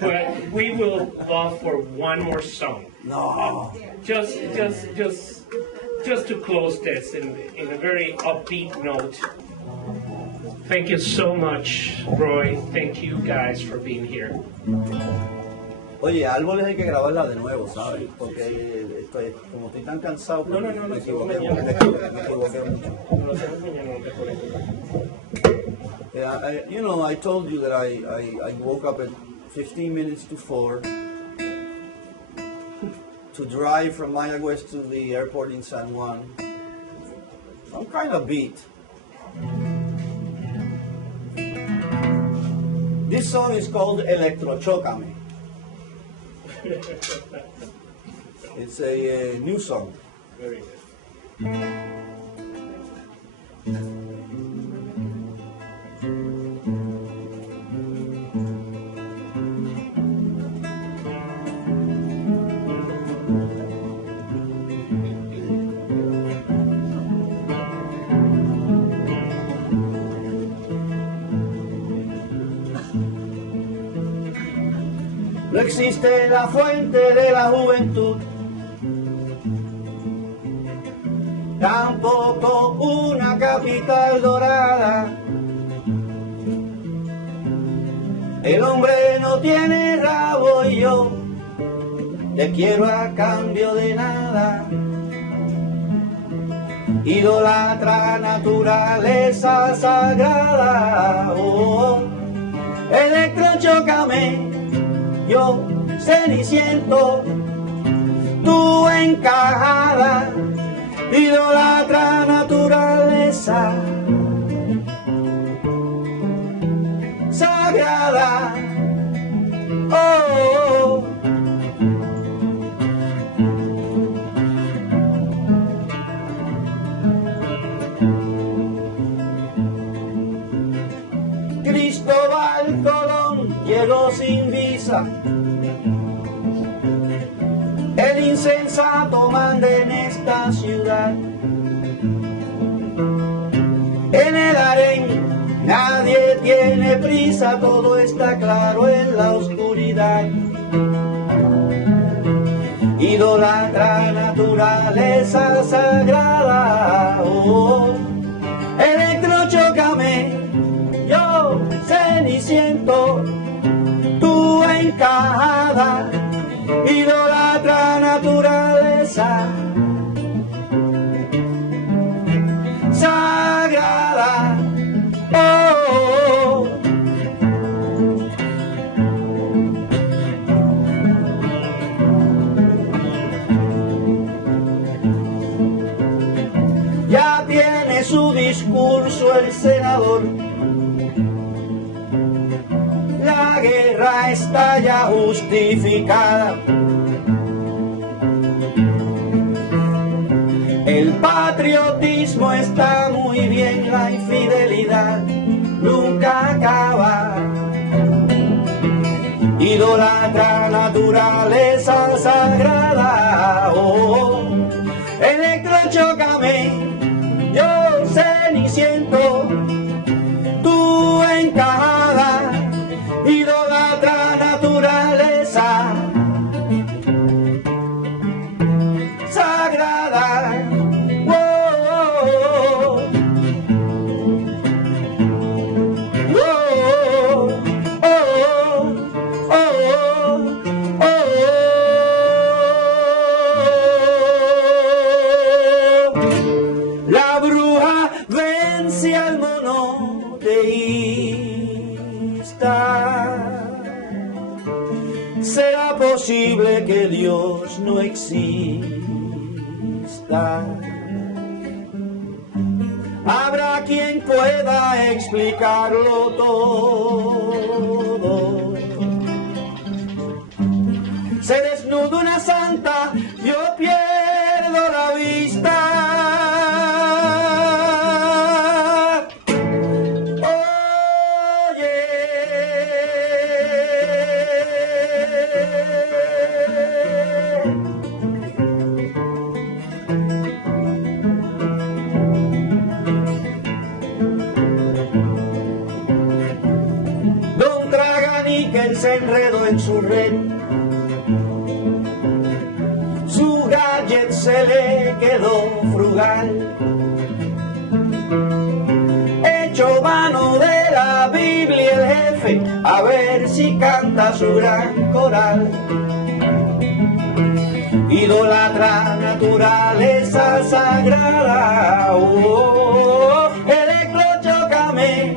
but we will go for one more song. No. Just to close this in a very upbeat note. Thank you so much, Roy. Thank you guys for being here. Oye, árboles hay que grabarla de nuevo, ¿sabes? Porque como estoy tan cansado, me equivoqué mucho. Yeah, you know, I told you that I woke up at 15 minutes to 4 to drive from Mayagüez to the airport in San Juan. I'm kind of beat. This song is called Electrochócame. It's a new song. Very good. No existe la fuente de la juventud, tampoco una capital dorada. El hombre no tiene rabo y yo te quiero a cambio de nada. idolatra naturaleza sagrada. Oh, electrochócame, yo ceniciento, tú encajada, idolatra naturaleza sagrada. Oh, Cristóbal Colón llegó sin visa, el insensato manda en esta ciudad. En el harén nadie tiene prisa, todo está claro en la oscuridad. Idolatra naturaleza sagrada. Oh, electrochócame, yo ceniciento, tú encajada, idolatra naturaleza sagrada. Oh, ya tiene su discurso el senador. La guerra está ya justificada. El patriotismo está muy bien, la infidelidad nunca acaba. Idolatra naturaleza sagrada. Oh, electrochócame, yo ceniciento, tú encajada, idolatra naturaleza sagrada. La bruja vence al monoteísta. ¿Será posible que Dios no exista? Habrá quien pueda explicarlo todo. Se desnuda una santa, yo pierdo la vista. Se enredó en su red, su gadget se le quedó frugal, hecho mano de la Biblia el jefe, a ver si canta su gran coral. Idolatra naturaleza sagrada. Oh, electrochócame,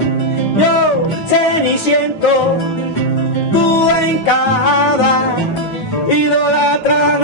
yo ceniciento, tú encajada, idolatra